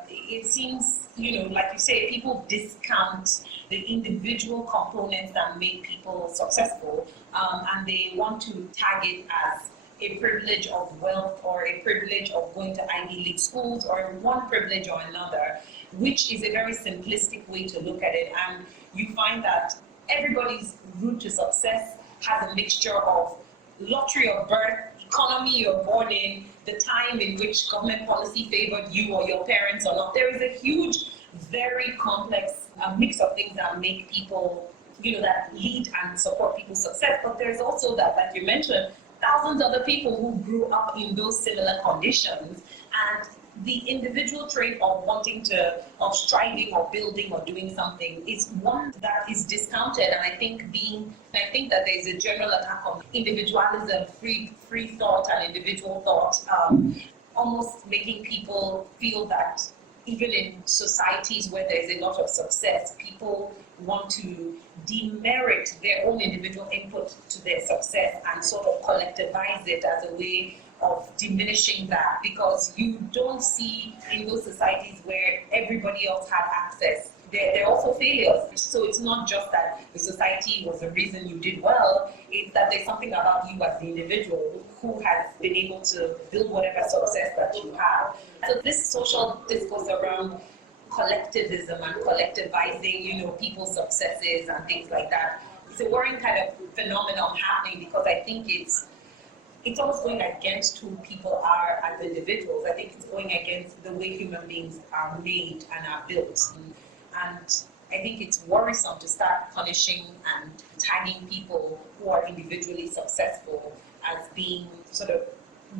it seems, like you say, people discount the individual components that make people successful, and they want to tag it as a privilege of wealth or a privilege of going to Ivy League schools or one privilege or another, which is a very simplistic way to look at it. And you find that everybody's route to success has a mixture of lottery of birth, economy you're born in, the time in which government policy favored you or your parents or not. There is a huge, very complex mix of things that make people, that lead and support people's success. But there's also that, like you mentioned, thousands of other people who grew up in those similar conditions, and the individual trait of striving or building or doing something is one that is discounted. And I think that there's a general attack on individualism, free thought and individual thought, almost making people feel that even in societies where there's a lot of success, people want to demerit their own individual input to their success and sort of collectivize it as a way of diminishing that, because you don't see in those societies where everybody else had access, they're also failures. So it's not just that the society was the reason you did well, it's that there's something about you as the individual who has been able to build whatever success that you have. So this social discourse around collectivism and collectivizing, people's successes and things like that, it's a worrying kind of phenomenon happening, because I think it's almost going against who people are as individuals. I think it's going against the way human beings are made and are built. And I think it's worrisome to start punishing and tagging people who are individually successful as being sort of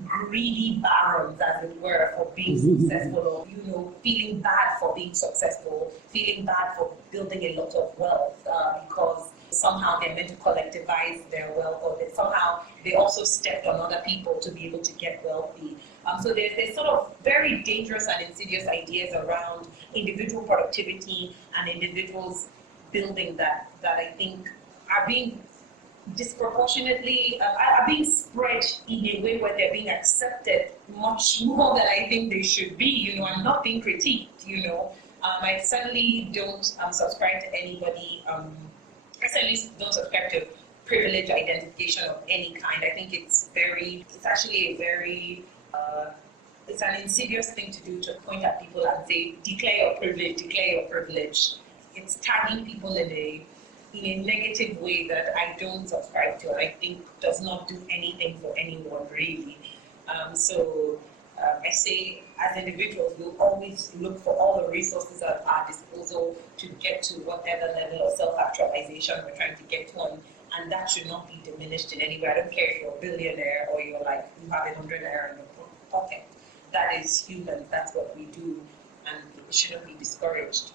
greedy barons, as it were, for being successful, or feeling bad for being successful, feeling bad for building a lot of wealth, because somehow they're meant to collectivize their wealth, or that somehow they also stepped on other people to be able to get wealthy. So there's sort of very dangerous and insidious ideas around individual productivity and individuals building that I think are being disproportionately are being spread in a way where they're being accepted much more than I think they should be, and not being critiqued, I certainly don't subscribe to anybody, I certainly don't subscribe to privilege identification of any kind. I think it's actually a very, it's an insidious thing to do, to point at people and say, declare your privilege. It's tagging people in a negative way that I don't subscribe to, and I think does not do anything for anyone really. I say, as individuals, we'll always look for all the resources at our disposal to get to whatever level of self-actualization we're trying to get to, and that should not be diminished in any way. I don't care if you're a billionaire or you're like, you have $100 in your pocket. That is human, that's what we do, and it shouldn't be discouraged.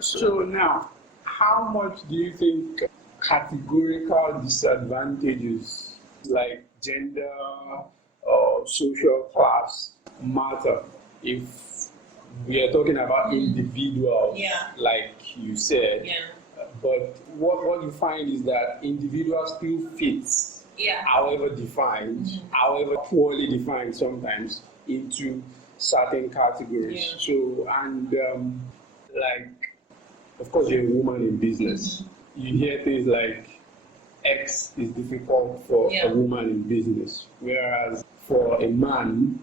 So now, how much do you think categorical disadvantages like gender or social class matter if we are talking about individuals, like you said? But what you find is that individuals still fits, however defined, however poorly defined sometimes, into certain categories. So, and of course, you're a woman in business. You hear things like X is difficult for a woman in business, whereas for a man,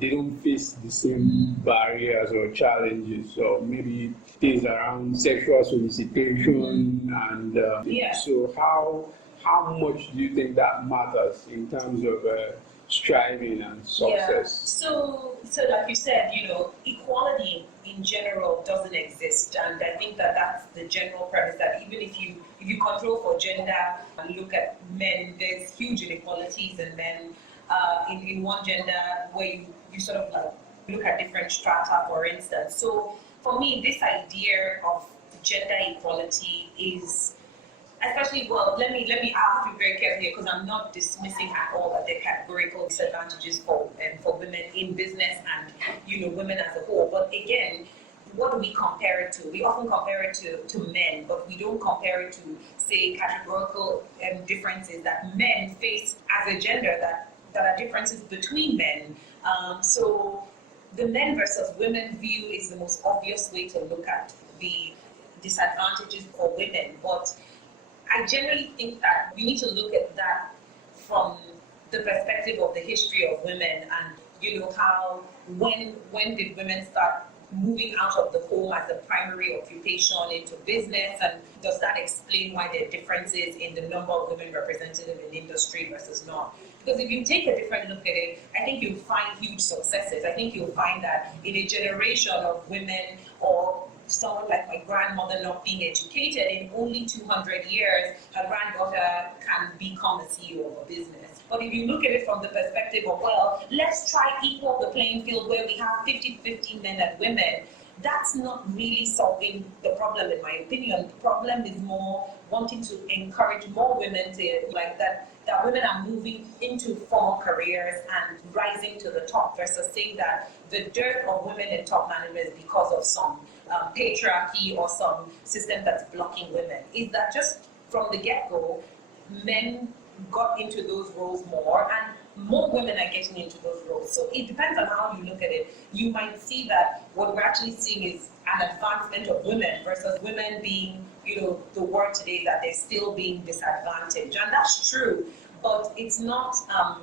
they don't face the same barriers or challenges, or maybe things around sexual solicitation and so how much do you think that matters in terms of striving and success? So like you said, equality in general doesn't exist, and I think that that's the general premise, that even if you if you control for gender and look at men, there's huge inequalities in men. In one gender where you sort of like look at different strata, for instance. So for me, this idea of gender equality is, especially, well, let me I have to be very careful here because I'm not dismissing at all that there are categorical disadvantages for women in business and women as a whole. But again, what do we compare it to? We often compare it to men, but we don't compare it to, say, categorical differences that men face as a gender, that are differences between men. So the men versus women view is the most obvious way to look at the disadvantages for women. But I generally think that we need to look at that from the perspective of the history of women and, how, when did women start moving out of the home as a primary occupation into business, and does that explain why there are differences in the number of women represented in the industry versus not? Because if you take a different look at it, I think you'll find huge successes. I think you'll find that in a generation of women, or someone like my grandmother not being educated, in only 200 years, her granddaughter can become a CEO of a business. But if you look at it from the perspective of, well, let's try equal the playing field where we have 50-50 men and women, that's not really solving the problem, in my opinion. The problem is more wanting to encourage more women to, like, that women are moving into formal careers and rising to the top, versus saying that the dearth of women in top management is because of some patriarchy or some system that's blocking women. Is that just from the get-go, men got into those roles more, and more women are getting into those roles. So it depends on how you look at it. You might see that what we're actually seeing is an advancement of women versus women being, the word today that they're still being disadvantaged. And that's true, but it's not, I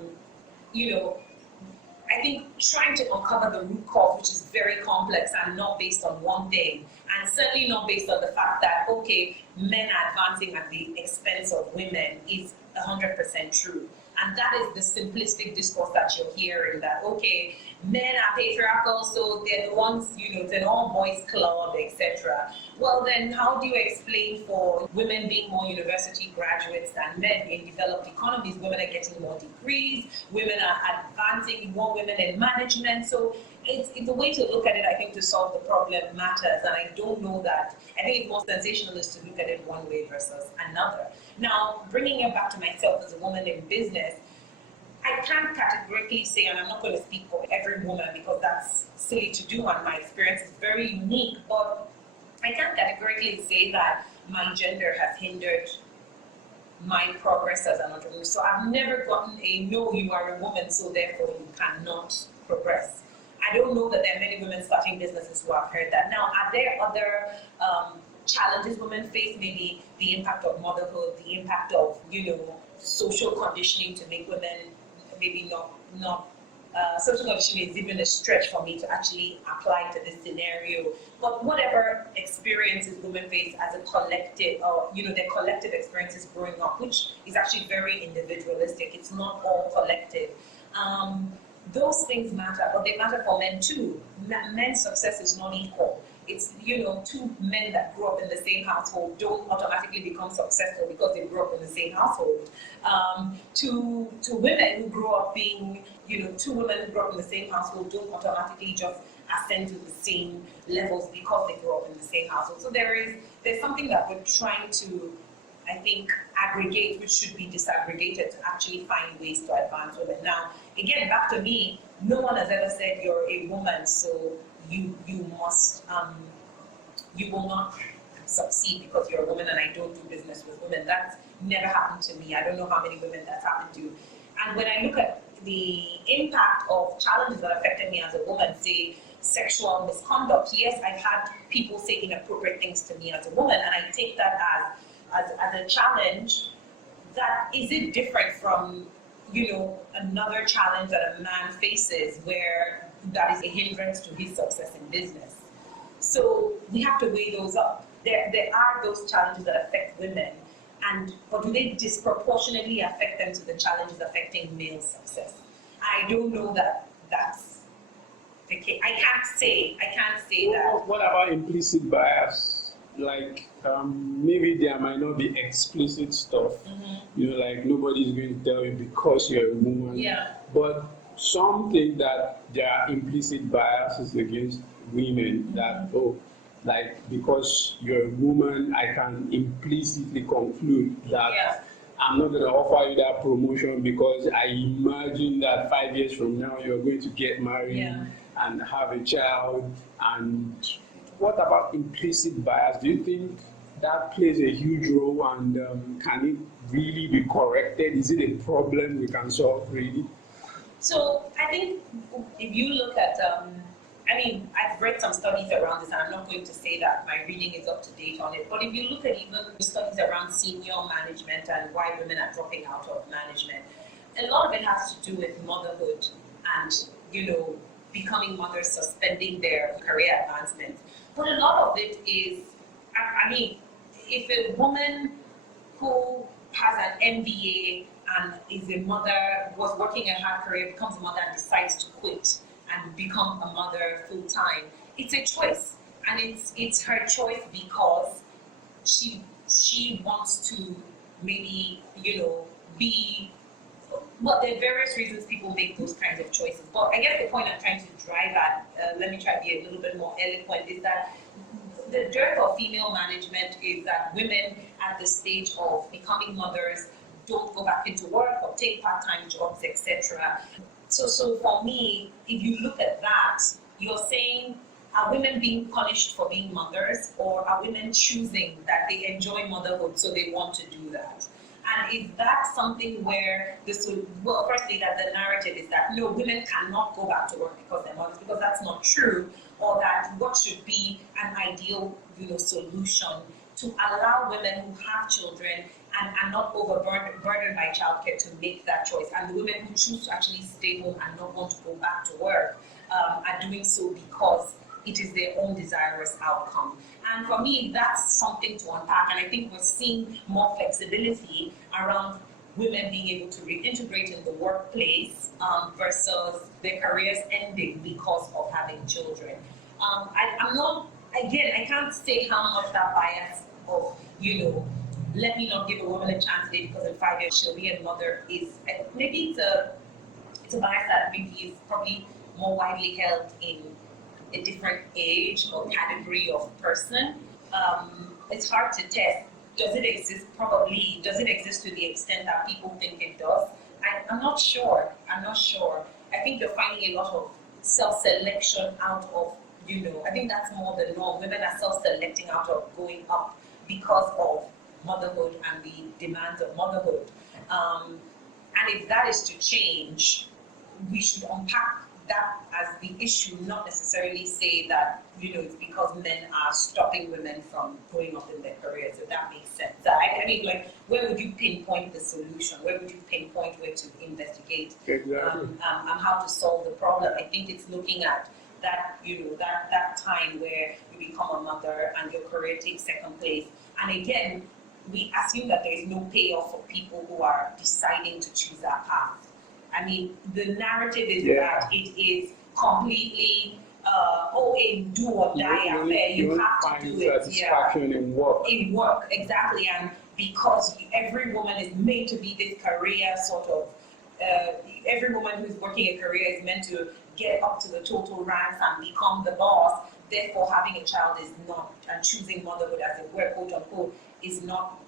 think trying to uncover the root cause, which is very complex and not based on one thing, and certainly not based on the fact that, okay, men are advancing at the expense of women, is 100% true. And that is the simplistic discourse that you're hearing, that, okay, men are patriarchal, so they're the ones, it's an all-boys club, etc. Well, then how do you explain for women being more university graduates than men? In developed economies, women are getting more degrees, women are advancing, more women in management. So it's a way to look at it, I think, to solve the problem matters. And I don't know that, I think it's more sensationalist to look at it one way versus another. Now, bringing it back to myself as a woman in business, I can't categorically say, and I'm not going to speak for every woman because that's silly to do, and my experience is very unique, but I can't categorically say that my gender has hindered my progress as an entrepreneur. So I've never gotten a, no, you are a woman, so therefore you cannot progress. I don't know that there are many women starting businesses who have heard that. Now, are there other challenges women face? Maybe the impact of motherhood, the impact of, social conditioning to make women maybe not social conditioning is even a stretch for me to actually apply to this scenario. But whatever experiences women face as a collective, or their collective experiences growing up, which is actually very individualistic. It's not all collective. Those things matter, but they matter for men too. Men's success is not equal. It's, two men that grew up in the same household don't automatically become successful because they grew up in the same household. Two women who grew up being, two women who grew up in the same household don't automatically just ascend to the same levels because they grew up in the same household. So there's something that we're trying to, I think, aggregate, which should be disaggregated to actually find ways to advance women. Now, again, back to me, no one has ever said you're a woman, so you must, you will not succeed because you're a woman and I don't do business with women. That's never happened to me. I don't know how many women that's happened to. And when I look at the impact of challenges that affected me as a woman, say sexual misconduct, yes, I've had people say inappropriate things to me as a woman, and I take that as a challenge. That is it different from, another challenge that a man faces where that is a hindrance to his success in business. So we have to weigh those up. There are those challenges that affect women, but do they disproportionately affect them to the challenges affecting male success? I don't know that that's the case. I can't say that. What about implicit bias? like maybe there might not be explicit stuff, like nobody's going to tell you because you're a woman. Yeah. But some think that there are implicit biases against women that, like because you're a woman, I can implicitly conclude that I'm not going to offer you that promotion because I imagine that 5 years from now you're going to get married and have a child. And what about implicit bias? Do you think that plays a huge role, and can it really be corrected? Is it a problem we can solve, really? So I think if you look at, I've read some studies around this, and I'm not going to say that my reading is up to date on it, but if you look at even studies around senior management and why women are dropping out of management, a lot of it has to do with motherhood and, becoming mothers, suspending their career advancement. But a lot of it is, if a woman who has an MBA and is a mother, was working a hard career, becomes a mother and decides to quit and become a mother full time, it's a choice. And it's her choice because she wants to maybe, be, well, there are various reasons people make those kinds of choices. But I guess the point I'm trying to drive at, let me try to be a little bit more eloquent, is that the dearth of female management is that women at the stage of becoming mothers don't go back into work or take part-time jobs, etc. So for me, if you look at that, you're saying, are women being punished for being mothers, or are women choosing that they enjoy motherhood so they want to do that? And is that something where firstly, that the narrative is that no, women cannot go back to work because they're mothers, because that's not true, or that what should be an ideal, solution to allow women who have children and are not burdened by childcare to make that choice, and the women who choose to actually stay home and not want to go back to work are doing so because it is their own desirous outcome. And for me, that's something to unpack, and I think we're seeing more flexibility around women being able to reintegrate in the workplace versus their careers ending because of having children. I'm not, again, I can't say how much that bias of, let me not give a woman a chance today because in 5 years she'll be a mother is, maybe it's a bias that maybe is probably more widely held in a different age or category of person. It's hard to test. Does it exist? Probably. Does it exist to the extent that people think it does? I'm not sure. I think you're finding a lot of self-selection out of, I think that's more the norm. Women are self-selecting out of going up because of motherhood and the demands of motherhood. And if that is to change, we should unpack that as the issue, not necessarily say that, it's because men are stopping women from going up in their careers, if that makes sense. Where would you pinpoint the solution? Where would you pinpoint where to investigate how to solve the problem? I think it's looking at that, that time where you become a mother and your career takes second place. And again, we assume that there is no payoff for people who are deciding to choose that path. The narrative is that it is completely, a do or die affair. You have to do it. Satisfaction in work. In work, exactly. And because every woman is made to be this career sort of, every woman who's working a career is meant to get up to the total ranks and become the boss. Therefore, having a child is not, and choosing motherhood as a work, quote unquote, is not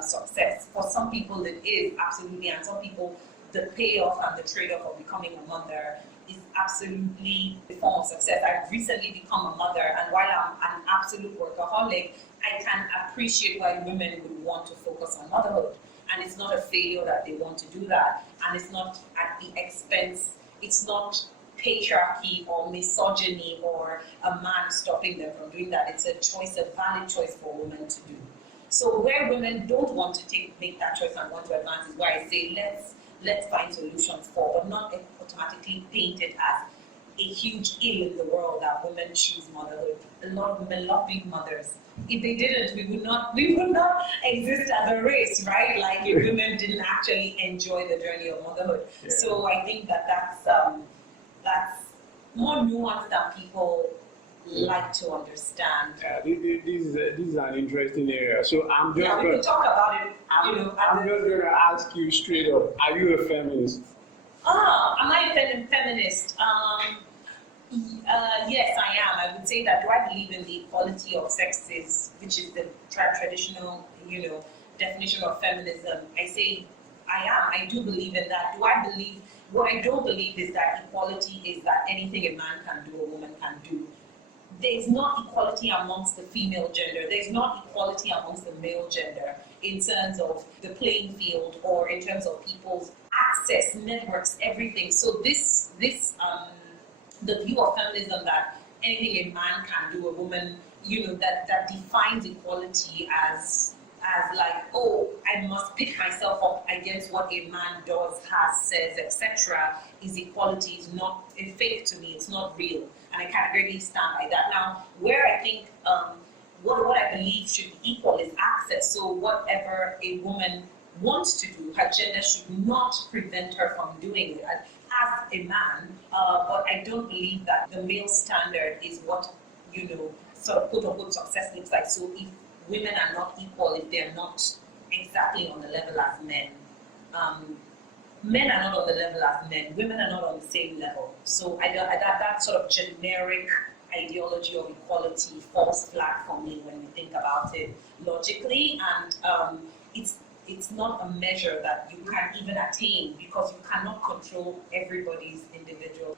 success. For some people, it is absolutely, and some people, the payoff and the trade-off of becoming a mother is absolutely a form of success. I've recently become a mother, and while I'm an absolute workaholic, I can appreciate why women would want to focus on motherhood. And it's not a failure that they want to do that, and it's not at the expense, it's not patriarchy or misogyny or a man stopping them from doing that. It's a choice, a valid choice for women to do. So where women don't want to make that choice and want to advance is why I say let's find solutions for, but not automatically paint it as a huge ill in the world that women choose motherhood. A lot of women love being mothers. If they didn't, we would not exist as a race, right? Like if women didn't actually enjoy the journey of motherhood. Yeah. So I think that's more nuanced than people like to understand. This is an interesting area. So I'm just we could talk about it. I'm just going to ask you straight up: are you a feminist? Am I a feminist? Yes, I am. I would say that. Do I believe in the equality of sexes, which is the traditional, definition of feminism? I say I am. I do believe in that. Do I believe? What I don't believe is that equality is that anything a man can do, a woman can do. There's not equality amongst the female gender. There's not equality amongst the male gender in terms of the playing field or in terms of people's access, networks, everything. So the view of feminism that anything a man can do, a woman, that defines equality as like, oh, I must pick myself up against what a man does, has, says, etc. is equality. Is not a fake to me. It's not real, and I categorically stand by that. Now, where I think what I believe should be equal is access. So whatever a woman wants to do, her gender should not prevent her from doing it as a man. But I don't believe that the male standard is what sort of quote unquote success looks like. So if women are not equal, if they're not exactly on the level as men. Men are not on the level as men. Women are not on the same level. So that sort of generic ideology of equality falls flat for me when we think about it logically, and it's not a measure that you can even attain because you cannot control everybody's individual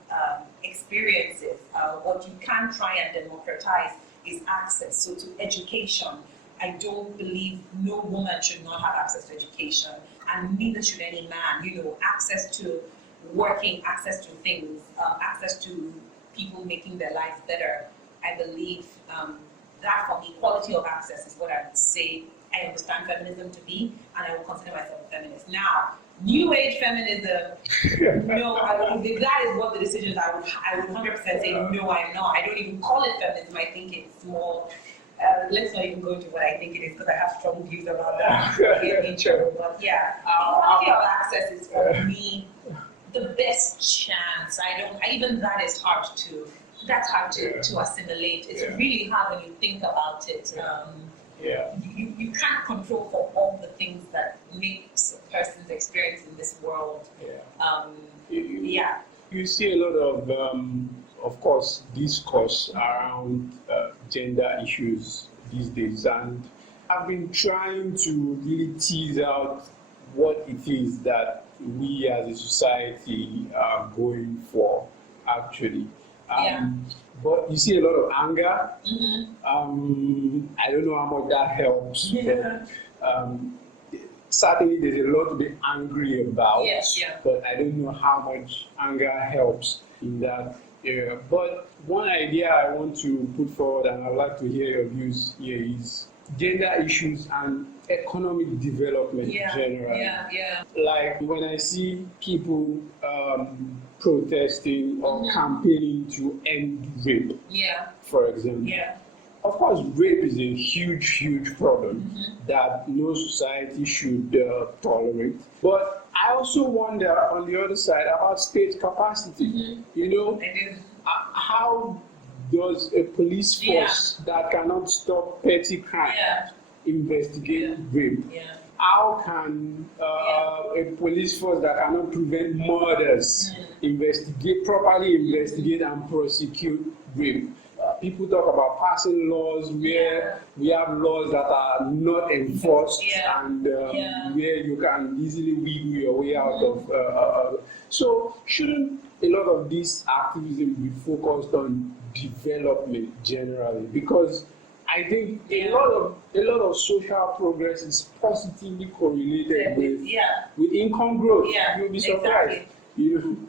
experiences. What you can try and democratize is access. So to education, I don't believe no woman should not have access to education, and neither should any man. Access to working, access to things, access to people making their lives better. I believe that from equality of access is what I would say I understand feminism to be, and I will consider myself a feminist. Now, New Age feminism, no, if that is what the decision is, I would 100% say no, I am not. I don't even call it feminism. I think it's more. Let's not even go into what I think it is because I have strong views about that. But yeah, equality of access is for me the best chance. Even that is hard to. That's hard to assimilate. It's really hard when you think about it. You can't control for all the things that makes a person's experience in this world. You see a lot of course, discourse around gender issues these days, and I've been trying to really tease out what it is that we as a society are going for, actually. But you see a lot of anger. I don't know how much that helps. But, certainly there's a lot to be angry about. But I don't know how much anger helps in that area. But one idea I want to put forward, and I'd like to hear your views here, is gender issues and economic development generally. Like when I see people protesting or campaigning to end rape, for example. Of course, rape is a huge problem that no society should tolerate. But I also wonder, on the other side, about state capacity. How does a police force that cannot stop petty crime investigate rape? How can a police force that cannot prevent murders properly investigate and prosecute rape? People talk about passing laws where we have laws that are not enforced and where you can easily wiggle your way out of. So shouldn't a lot of this activism be focused on development generally? Because I think a lot of social progress is positively correlated with income growth. You'll be surprised. And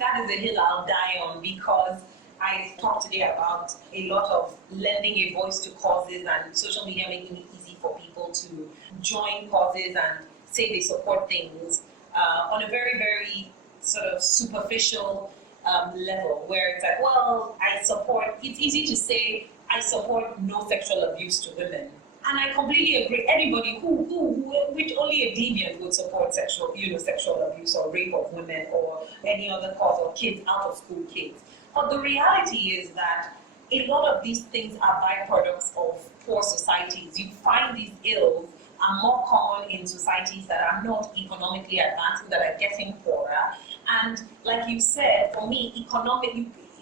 that is a hill I'll die on, because I talked today about a lot of lending a voice to causes and social media making it easy for people to join causes and say they support things on a very, very sort of superficial level, where it's like, well, it's easy to say I support no sexual abuse to women. And I completely agree. Anybody which only a deviant would support sexual abuse or rape of women or any other cause, or kids, out of school kids. But the reality is that a lot of these things are byproducts of poor societies. You find these ills are more common in societies that are not economically advanced, that are getting poorer. And like you said, for me,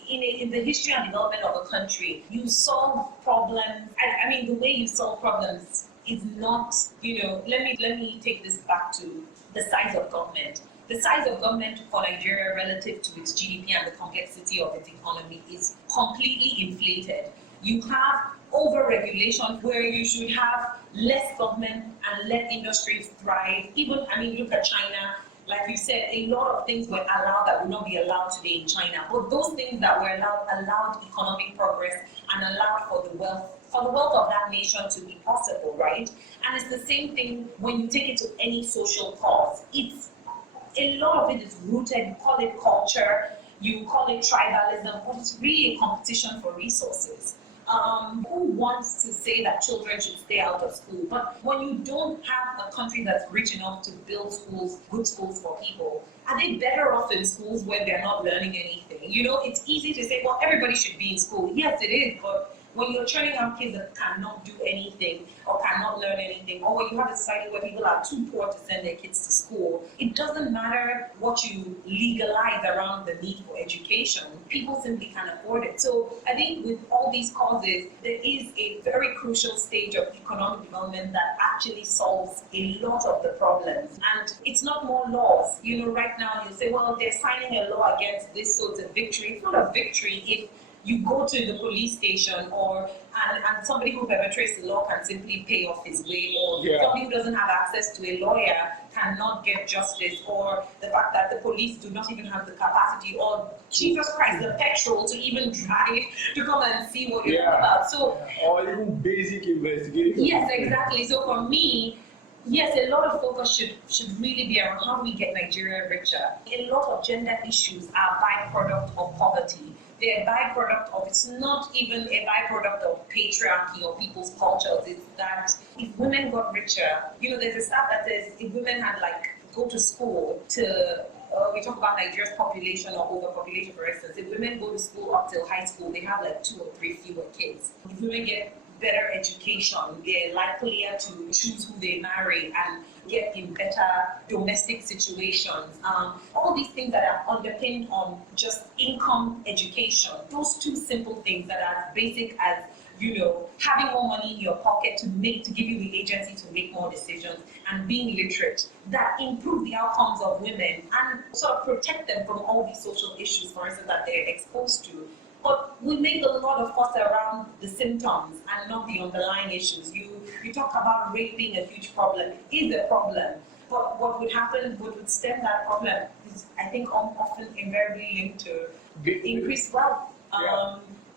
in the history and development of a country, you solve problems. I mean, the way you solve problems is not, let me take this back to the size of government. The size of government for Nigeria relative to its GDP and the complexity of its economy is completely inflated. You have over-regulation where you should have less government and let industries thrive. Even, look at China. Like you said, a lot of things were allowed that would not be allowed today in China. But those things that were allowed economic progress and allowed for the wealth of that nation to be possible, right? And it's the same thing when you take it to any social cause. A lot of it is rooted, you call it culture, you call it tribalism, but it's really a competition for resources. Who wants to say that children should stay out of school? But when you don't have a country that's rich enough to build schools, good schools for people, are they better off in schools where they're not learning anything? It's easy to say, well, everybody should be in school. Yes, it is, but when you're churning out kids that cannot do anything or cannot learn anything, or when you have a society where people are too poor to send their kids to school, it doesn't matter what you legalize around the need for education. People simply can't afford it. So I think with all these causes, there is a very crucial stage of economic development that actually solves a lot of the problems. And it's not more laws. Right now you say, well, they're signing a law against this, so it's a victory. It's not a victory if you go to the police station and somebody who perpetrates the law can simply pay off his way, or somebody who doesn't have access to a lawyer cannot get justice, or the fact that the police do not even have the capacity or, Jesus Christ, the petrol to even drive to come and see what you're about. So, or even basic investigation. Yes, exactly. So for me, yes, a lot of focus should really be around how do we get Nigeria richer. A lot of gender issues are byproduct of poverty. They're a byproduct of, it's not even a byproduct of patriarchy or people's cultures. It's that if women got richer, there's a stat that says if women had go to school to, we talk about Nigeria's population or overpopulation, for instance. If women go to school up till high school, they have 2 or 3 fewer kids. If women get better education, they're likelier to choose who they marry and get in better domestic situations. All these things that are underpinned on just income, education, those 2 simple things that are as basic as having more money in your pocket to give you the agency to make more decisions, and being literate, that improve the outcomes of women and sort of protect them from all these social issues, for instance, that they're exposed to. But we make a lot of fuss around the symptoms and not the underlying issues. You talk about rape being a huge problem. It is a problem. But what would stem that problem is, I think, often invariably linked to increased wealth.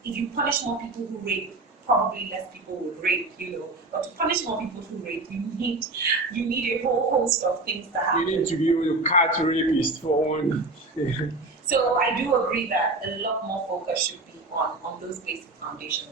If you punish more people who rape, probably less people would rape, But to punish more people who rape, you need a whole host of things to happen. You need to be able to catch rapists for one. So I do agree that a lot more focus should be on those basic foundations.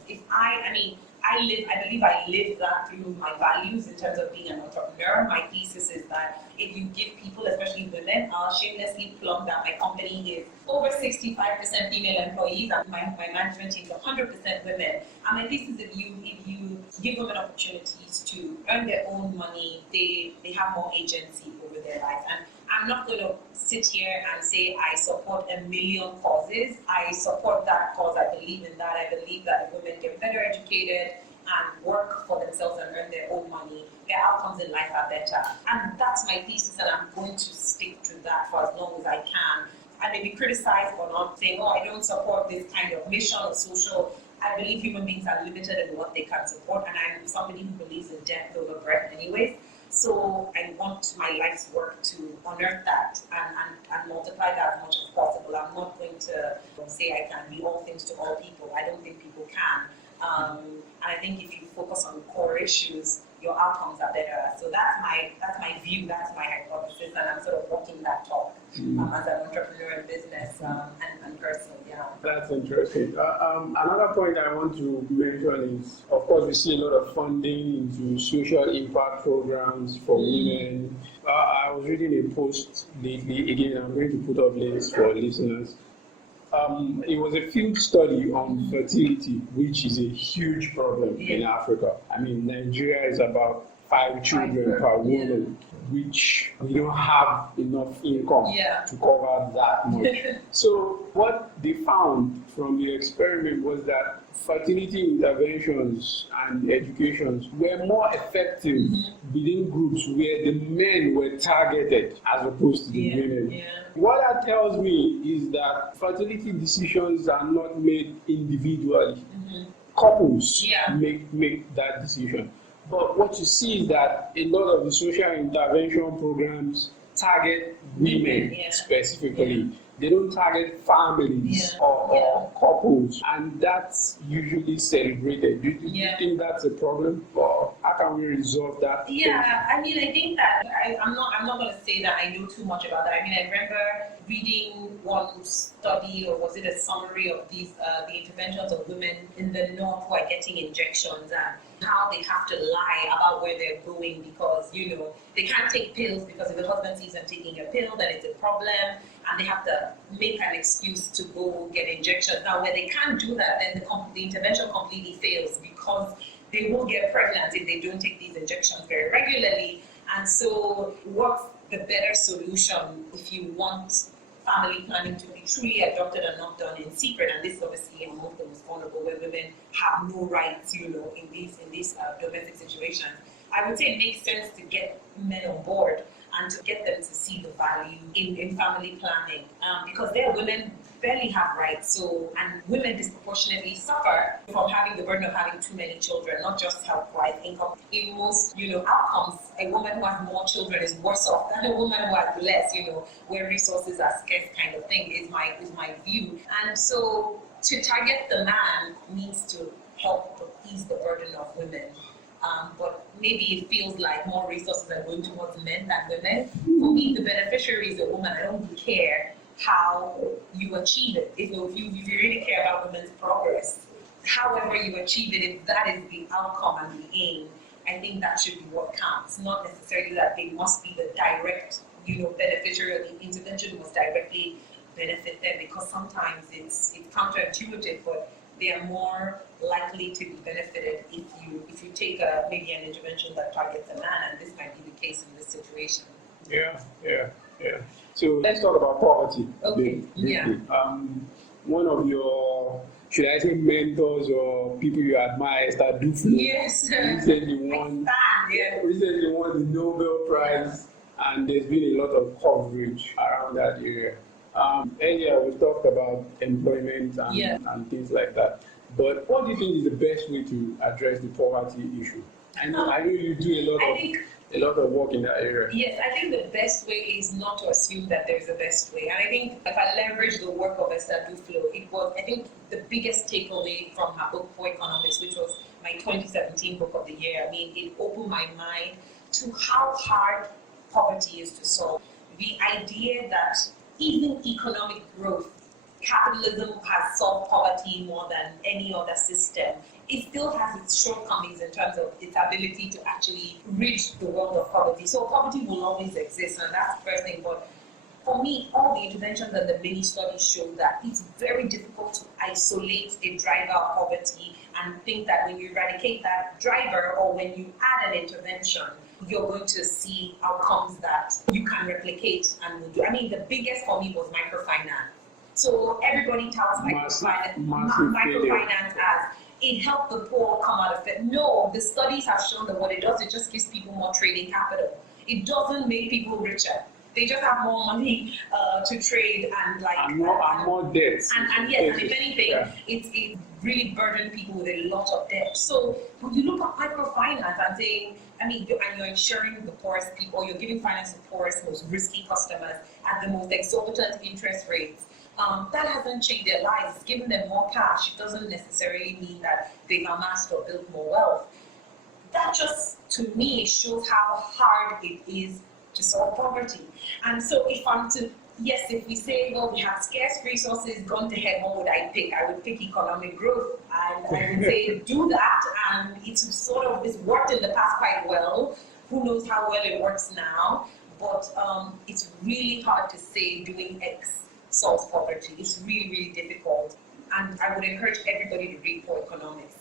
I believe I live that through my values in terms of being an entrepreneur. My thesis is that if you give people, especially women, I'll shamelessly plug that my company is over 65% female employees, and my management team is 100% women. And my thesis is if you give women opportunities to earn their own money, they have more agency over their lives. And I'm not going to sit here and say I support a million causes. I support that cause. I believe in that. I believe that if women get better educated and work for themselves and earn their own money, their outcomes in life are better. And that's my thesis, and I'm going to stick to that for as long as I can. I may be criticized for not saying, I don't support this kind of mission or social. I believe human beings are limited in what they can support, and I'm somebody who believes in depth over breadth anyways. So I want my life's work to unearth that and multiply that as much as possible. I'm not going to say I can be all things to all people. I don't think people can. And I think if you focus on core issues, your outcomes are better. So that's my view, that's my hypothesis, and I'm sort of walking that talk as an entrepreneur in business and person. Yeah. That's interesting. Another point I want to mention is, of course, we see a lot of funding into social impact programs for women. I was reading a post lately. Again, I'm going to put up links for listeners. It was a field study on fertility, which is a huge problem in Africa. I mean, Nigeria is about 5 children per woman, which we don't have enough income to cover that much. So what they found from the experiment was that fertility interventions and educations were more effective within groups where the men were targeted as opposed to the women. What that tells me is that fertility decisions are not made individually. Couples make that decision. But what you see is that a lot of the social intervention programs target women specifically. They don't target families or couples, and that's usually celebrated. Do you think that's a problem, or how can we resolve that? I mean, I think that I'm not going to say that I know too much about that. I mean, I remember reading one study, or was it a summary of these the interventions of women in the north who are getting injections and how they have to lie about where they're going because, they can't take pills because if the husband sees them taking a pill, then it's a problem, and they have to make an excuse to go get injections. Now, when they can't do that, then the intervention completely fails because they will get pregnant if they don't take these injections very regularly. And so what's the better solution if you want family planning to be truly adopted and not done in secret? And this is obviously among the most vulnerable, where women have no rights, in these domestic situations. I would say it makes sense to get men on board and to get them to see the value in family planning, because there women barely have rights. So, and women disproportionately suffer from having the burden of having too many children, not just health-wise, income. In most, outcomes, a woman who has more children is worse off than a woman who has less, where resources are scarce kind of thing is my view. And so to target the man means to help to ease the burden of women. But maybe it feels like more resources are going towards men than women. For me, the beneficiary is a woman. I don't care how you achieve it. If you really care about women's progress, however you achieve it, if that is the outcome and the aim, I think that should be what counts. Not necessarily that they must be the direct, beneficiary, or the intervention must directly benefit them, because sometimes it's counterintuitive, but they are more likely to be benefited if you take maybe an intervention that targets a man, and this might be the case in this situation. Yeah. So let's talk about poverty. Okay. One of your, should I say, mentors or people you admire is that Duflo. Yes. Recently won the Nobel Prize, and there's been a lot of coverage around that area. Earlier we talked about employment and things like that. But what do you think is the best way to address the poverty issue? I know you do a lot of work in that area. Yes, I think the best way is not to assume that there's a best way. And I think if I leverage the work of Esther Duflo, it was, I think, the biggest takeaway from her book, For Economics, which was my 2017 book of the year. I mean, it opened my mind to how hard poverty is to solve. The idea that even economic growth, capitalism has solved poverty more than any other system. It still has its shortcomings in terms of its ability to actually rid the world of poverty. So poverty will always exist, and that's the first thing. But for me, all the interventions and the many studies show that it's very difficult to isolate a driver of poverty and think that when you eradicate that driver, or when you add an intervention, you're going to see outcomes that you can replicate and will do. I mean, the biggest for me was microfinance. So everybody touts microfinance as it helped the poor come out of it. No, the studies have shown that what it does, it just gives people more trading capital. It doesn't make people richer. They just have more money to trade and more debts. And yes, and if anything, it really burdened people with a lot of debt. So when you look at microfinance and saying, you're insuring the poorest people, you're giving finance to the poorest, most risky customers at the most exorbitant interest rates. That hasn't changed their lives. It's given them more cash. It doesn't necessarily mean that they've amassed or built more wealth. That just, to me, shows how hard it is to solve poverty. And so if we say, well, we have scarce resources, gun to head, what would I pick? I would pick economic growth. And I would say do that. And it's worked in the past quite well. Who knows how well it works now? But it's really hard to say doing X solves poverty. It's really, really difficult. And I would encourage everybody to read Poor Economics.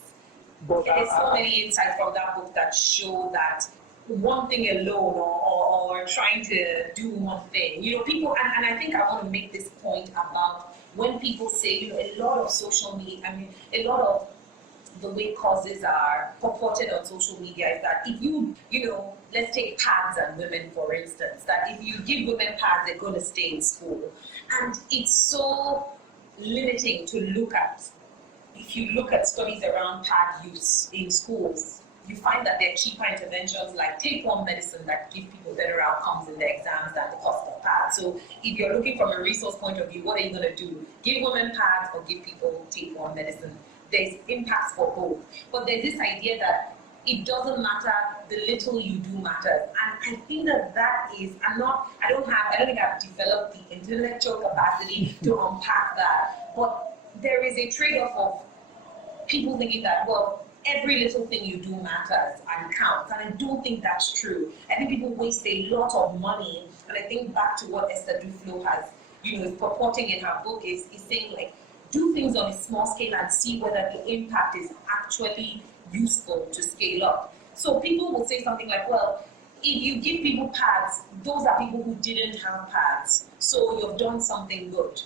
But There's so many insights from that book that show that one thing alone or trying to do one thing, people, and I think I want to make this point about when people say, a lot of social media, a lot of the way causes are purported on social media is that if you let's take pads and women, for instance, that if you give women pads, they're going to stay in school. And it's so limiting to look at. If you look at studies around pad use in schools, you find that there are cheaper interventions like tapeworm medicine that give people better outcomes in their exams than the cost of pads. So if you're looking from a resource point of view, what are you going to do? Give women pads or give people tapeworm medicine? There's impacts for both. But there's this idea that it doesn't matter, the little you do matters. And I think that is, I don't think I've developed the intellectual capacity to unpack that. But there is a trade-off of people thinking that, well, every little thing you do matters and counts. And I don't think that's true. I think people waste a lot of money. And I think back to what Esther Duflo has, is purporting in her book is saying, like, do things on a small scale and see whether the impact is actually useful to scale up. So people will say something like, well, if you give people pads, those are people who didn't have pads. So you've done something good.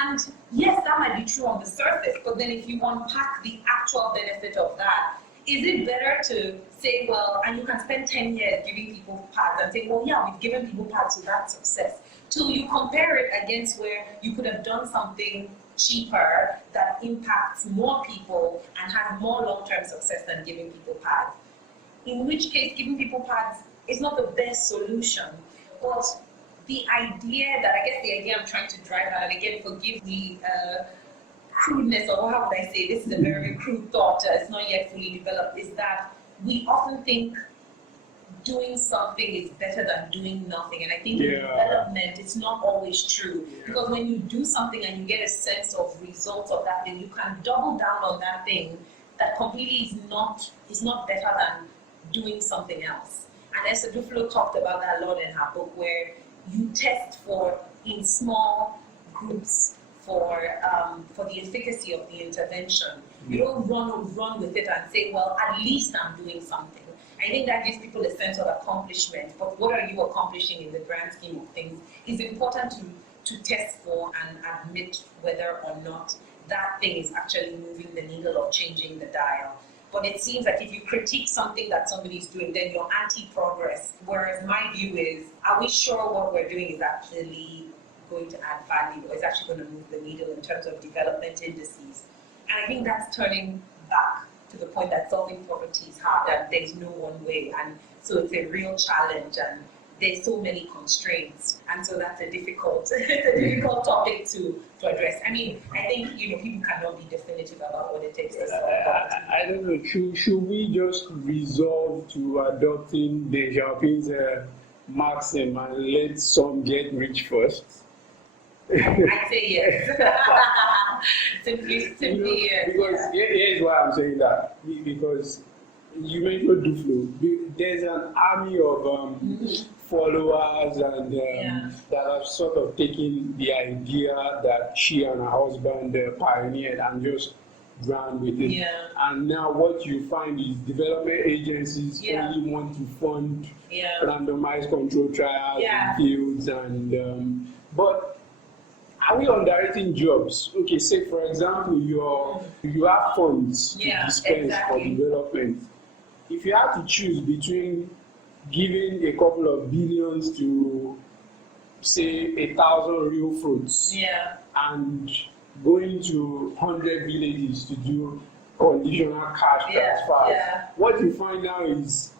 And yes, that might be true on the surface, but then if you unpack the actual benefit of that, is it better to say, well, and you can spend 10 years giving people pads and say, well, yeah, we've given people pads, so that's success, till you compare it against where you could have done something cheaper that impacts more people and has more long-term success than giving people pads. In which case, giving people pads is not the best solution, but the idea I'm trying to drive at, and again, forgive the crudeness, or how would I say, this is a very crude thought, it's not yet fully developed, is that we often think doing something is better than doing nothing. And I think in development, it's not always true. Because when you do something and you get a sense of results of that thing, you can double down on that thing that completely is not better than doing something else. And Esther Duflo talked about that a lot in her book, where you test in small groups for the efficacy of the intervention. You don't run with it and say, well, at least I'm doing something. I think that gives people a sense of accomplishment, but what are you accomplishing in the grand scheme of things is important to test for and admit whether or not that thing is actually moving the needle or changing the dial. But it seems like if you critique something that somebody's doing, then you're anti-progress. Whereas my view is, are we sure what we're doing is actually going to add value or is actually going to move the needle in terms of development indices? And I think that's turning back to the point that solving poverty is hard and there's no one way. And so it's a real challenge and there's so many constraints. And so that's a difficult topic to address. I mean, I think, people cannot be definitive about what it takes to solve poverty. I don't know, should we just resolve to adopting Deng Xiaoping's maxim and let some get rich first? I'd say yes. simply yes. Because here's why I'm saying that. Because you mentioned Duflo. There's an army of followers and that have sort of taken the idea that she and her husband pioneered and just ran with it. Yeah. And now what you find is development agencies only want to fund randomized control trials in fields and but are we underrating jobs? Okay, say for example you have funds to dispense for development. If you have to choose between giving a couple of billions to say 1,000 real fruits and going to 100 villages to do conditional cash transfers, what you find now is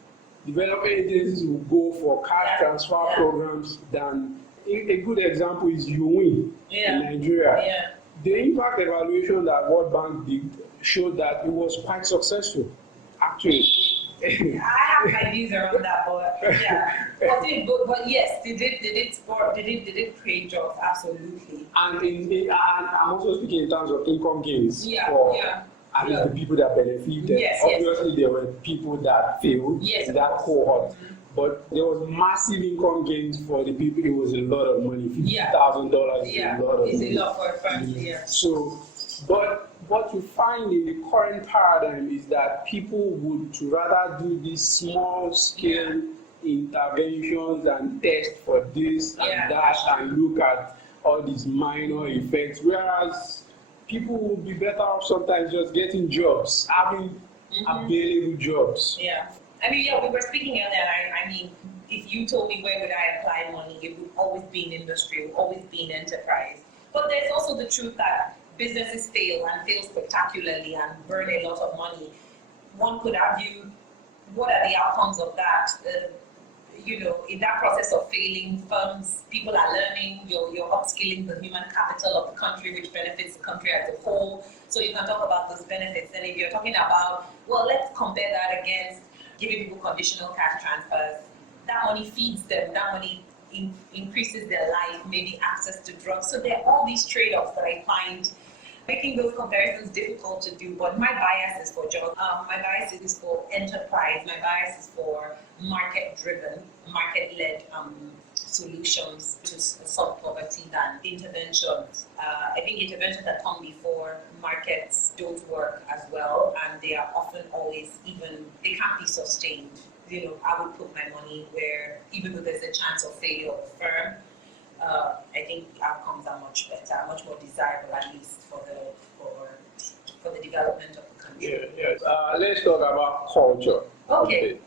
development agencies will go for cash transfer programs than a good example is UWIN in Nigeria. The impact evaluation that World Bank did showed that it was quite successful, actually. I have my views around that, but yes, did it create jobs? Absolutely. And I'm also speaking in terms of income gains for at least the people that benefited. Obviously, there were people that failed in that cohort. but there was massive income gains for the people. It was a lot of money. $50,000 is a lot of it's money. a lot for a family. Yeah. So, but what you find in the current paradigm is that people would rather do these small scale interventions and test for this and that and look at all these minor effects, whereas people would be better off sometimes just getting jobs, having available jobs. Yeah. I mean, we were speaking earlier. I mean, if you told me where would I apply money, it would always be in industry, it would always be in enterprise. But there's also the truth that businesses fail and fail spectacularly and burn a lot of money. One could argue, what are the outcomes of that? In that process of failing, firms, people are learning, you're upskilling the human capital of the country, which benefits the country as a whole. So you can talk about those benefits. And if you're talking about, well, let's compare that against giving people conditional cash transfers. That money feeds them, that money increases their life, maybe access to drugs. So there are all these trade-offs that I find making those comparisons difficult to do. But my bias is for jobs. My bias is for enterprise. My bias is for market-driven, market-led solutions to solve poverty than interventions. I think interventions that come before markets don't work as well, and they are often always they can't be sustained. I would put my money where, even though there's a chance of failure of the firm, I think outcomes are much better, much more desirable, at least for the development of the country. Let's talk about culture. Okay.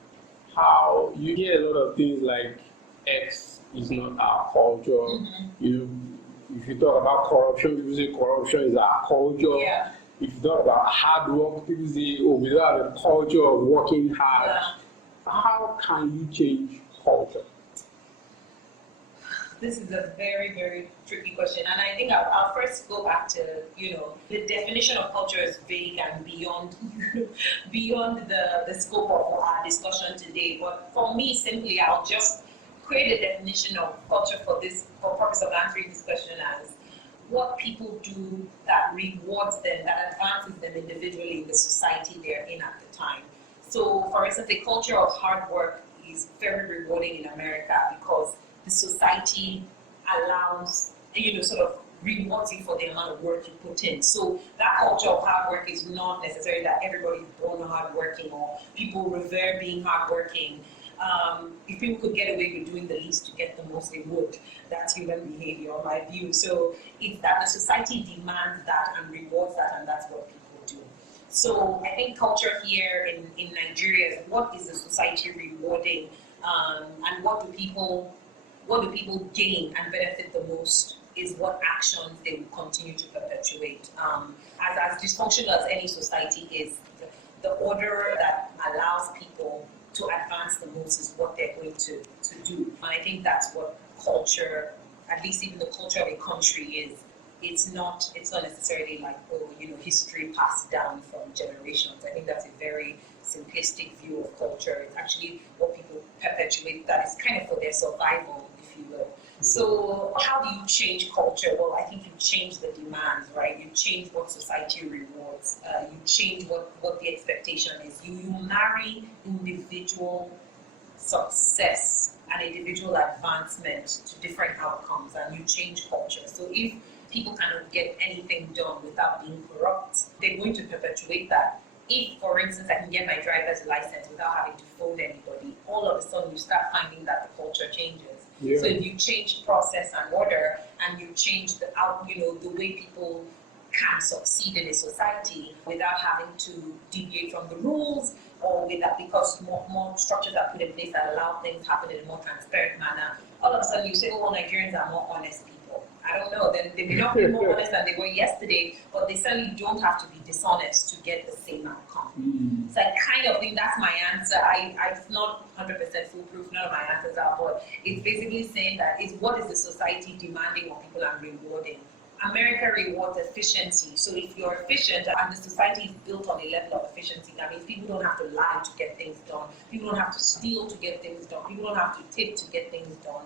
How you hear a lot of things like X is not our culture. If you talk about corruption, people say corruption is our culture. Yeah. If you talk about hard work, people say, we don't have a culture of working hard. Yeah. How can you change culture? This is a very, very tricky question. And I think I'll first go back to, the definition of culture is vague and beyond the scope of our discussion today. But for me, simply, I'll just create a definition of culture for purpose of answering this question as what people do that rewards them, that advances them individually in the society they're in at the time. So, for instance, a culture of hard work is very rewarding in America because the society allows, sort of rewards you for the amount of work you put in. So that culture of hard work is not necessarily that everybody's born hardworking or people revere being hardworking. If people could get away with doing the least to get the most, they would. That's human behavior, in my view. So it's that the society demands that and rewards that, and that's what people do. So I think culture here in Nigeria is what is the society rewarding, and what do people gain and benefit the most is what actions they will continue to perpetuate. As dysfunctional as any society is, the order that allows people to advance the most is what they're going to do. And I think that's what culture, at least even the culture of a country is. It's not necessarily like, history passed down from generations. I think that's a very simplistic view of culture. It's actually what people perpetuate that is kind of for their survival, if you will. So how do you change culture? Well, I think you change the demands, right? You change what society rewards. You change what the expectation is. You marry individual success and individual advancement to different outcomes, and you change culture. So if people cannot get anything done without being corrupt, they're going to perpetuate that. If, for instance, I can get my driver's license without having to phone anybody, all of a sudden you start finding that the culture changes. Yeah. So if you change process and order, and you change the way people can succeed in a society without having to deviate from the rules, or because more structures are put in place that allow things to happen in a more transparent manner, all of a sudden you say, oh, well, Nigerians are more honest people. I don't know, then they may not be more honest than they were yesterday, but they certainly don't have to be dishonest to get the same outcome. So I kind of think that's my answer. It's not 100% foolproof, none of my answers are, but it's basically saying that what is the society demanding what people are rewarding? America rewards efficiency. So if you're efficient and the society is built on a level of efficiency, that means people don't have to lie to get things done. People don't have to steal to get things done. People don't have to tip to get things done.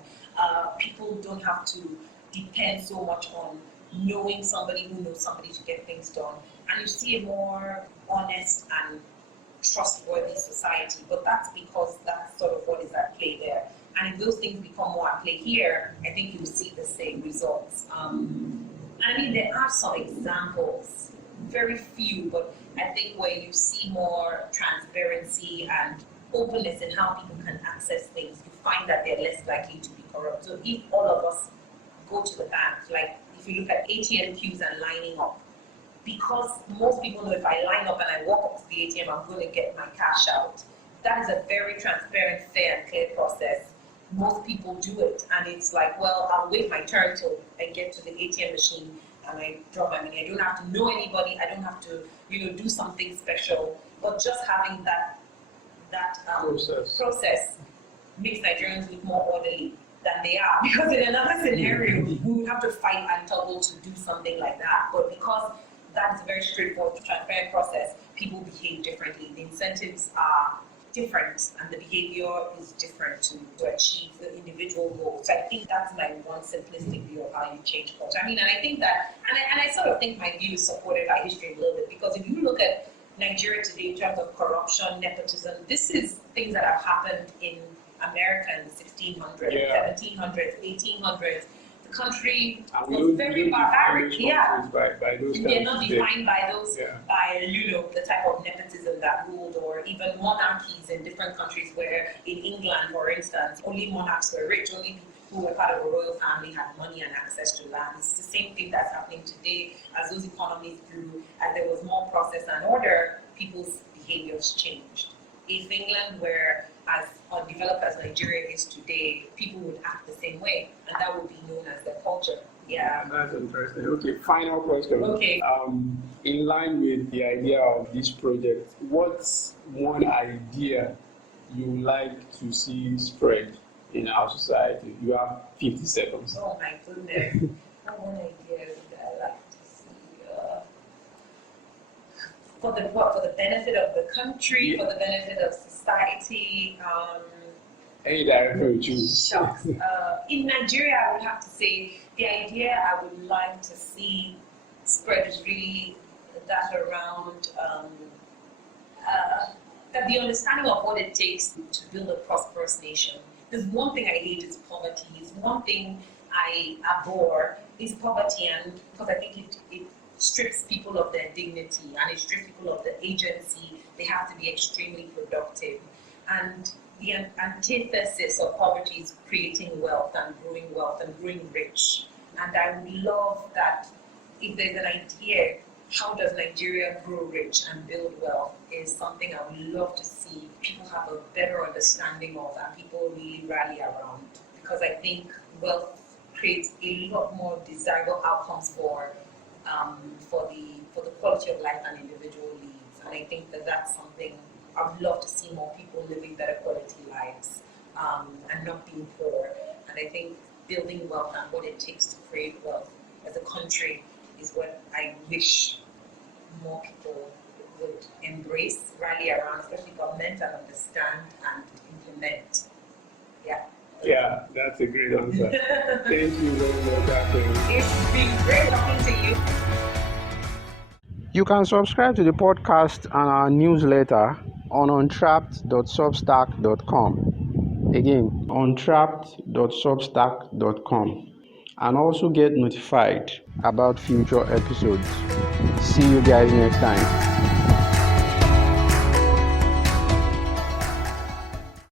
People don't have to depend so much on knowing somebody who knows somebody to get things done. And you see a more honest and trustworthy society. But that's because that's sort of what is at play there. And if those things become more at play here, I think you will see the same results. And I mean, there are some examples, very few, but I think where you see more transparency and openness in how people can access things, you find that they're less likely to be corrupt. So if all of us go to the bank, like if you look at ATM queues and lining up, because most people know if I line up and I walk up to the ATM, I'm going to get my cash out. That is a very transparent, fair, and clear process. Most people do it, and it's like, well, I'll wait my turn till I get to the ATM machine and I drop my money. I don't have to know anybody. I don't have to, do something special. But just having that process makes Nigerians look more orderly than they are. Because in another scenario, we would have to fight and toggle to do something like that. But because that is a very straightforward, transparent process, people behave differently. The incentives are different and the behavior is different to achieve the individual goals. So I think that's my one simplistic view of how you change culture. I mean, and I think that, and I sort of think my view is supported by history a little bit, because if you look at Nigeria today in terms of corruption, nepotism, this is things that have happened in America in the 1600s, 1700s, 1800s. The country was very barbaric. Yeah, by those they're not defined by those, by the type of nepotism that ruled, or even monarchies in different countries. Where in England, for instance, only monarchs were rich, only people who were part of a royal family had money and access to land. It's the same thing that's happening today. As those economies grew, as there was more process and order, people's behaviors changed. If England were as undeveloped as Nigeria is today, people would act the same way, and that would be known as their culture. Yeah. That's interesting. Okay, final question. Okay. In line with the idea of this project, what's one idea you like to see spread in our society? You have 50 seconds. Oh my goodness. One idea that I like to see. For the benefit of the country, for the benefit of society. Any direction you choose. Shucks. In Nigeria, I would have to say the idea I would like to see spread is really that around that the understanding of what it takes to build a prosperous nation. There's one thing I hate is poverty. It's one thing I abhor is poverty, and because I think it strips people of their dignity and it strips people of the agency. They have to be extremely productive. And the antithesis of poverty is creating wealth and growing rich. And I would love that if there's an idea, how does Nigeria grow rich and build wealth, is something I would love to see people have a better understanding of and people really rally around. Because I think wealth creates a lot more desirable outcomes for the quality of life an individual leads. And I think that that's something I would love to see more people living better quality lives and not being poor. And I think building wealth and what it takes to create wealth as a country is what I wish more people would embrace, rally around, especially government, and understand and implement. Yeah. Yeah, that's a great answer. Thank you very much, Affiong. It's been great talking to you. You can subscribe to the podcast and our newsletter on untrapped.substack.com. Again, untrapped.substack.com. And also get notified about future episodes. See you guys next time.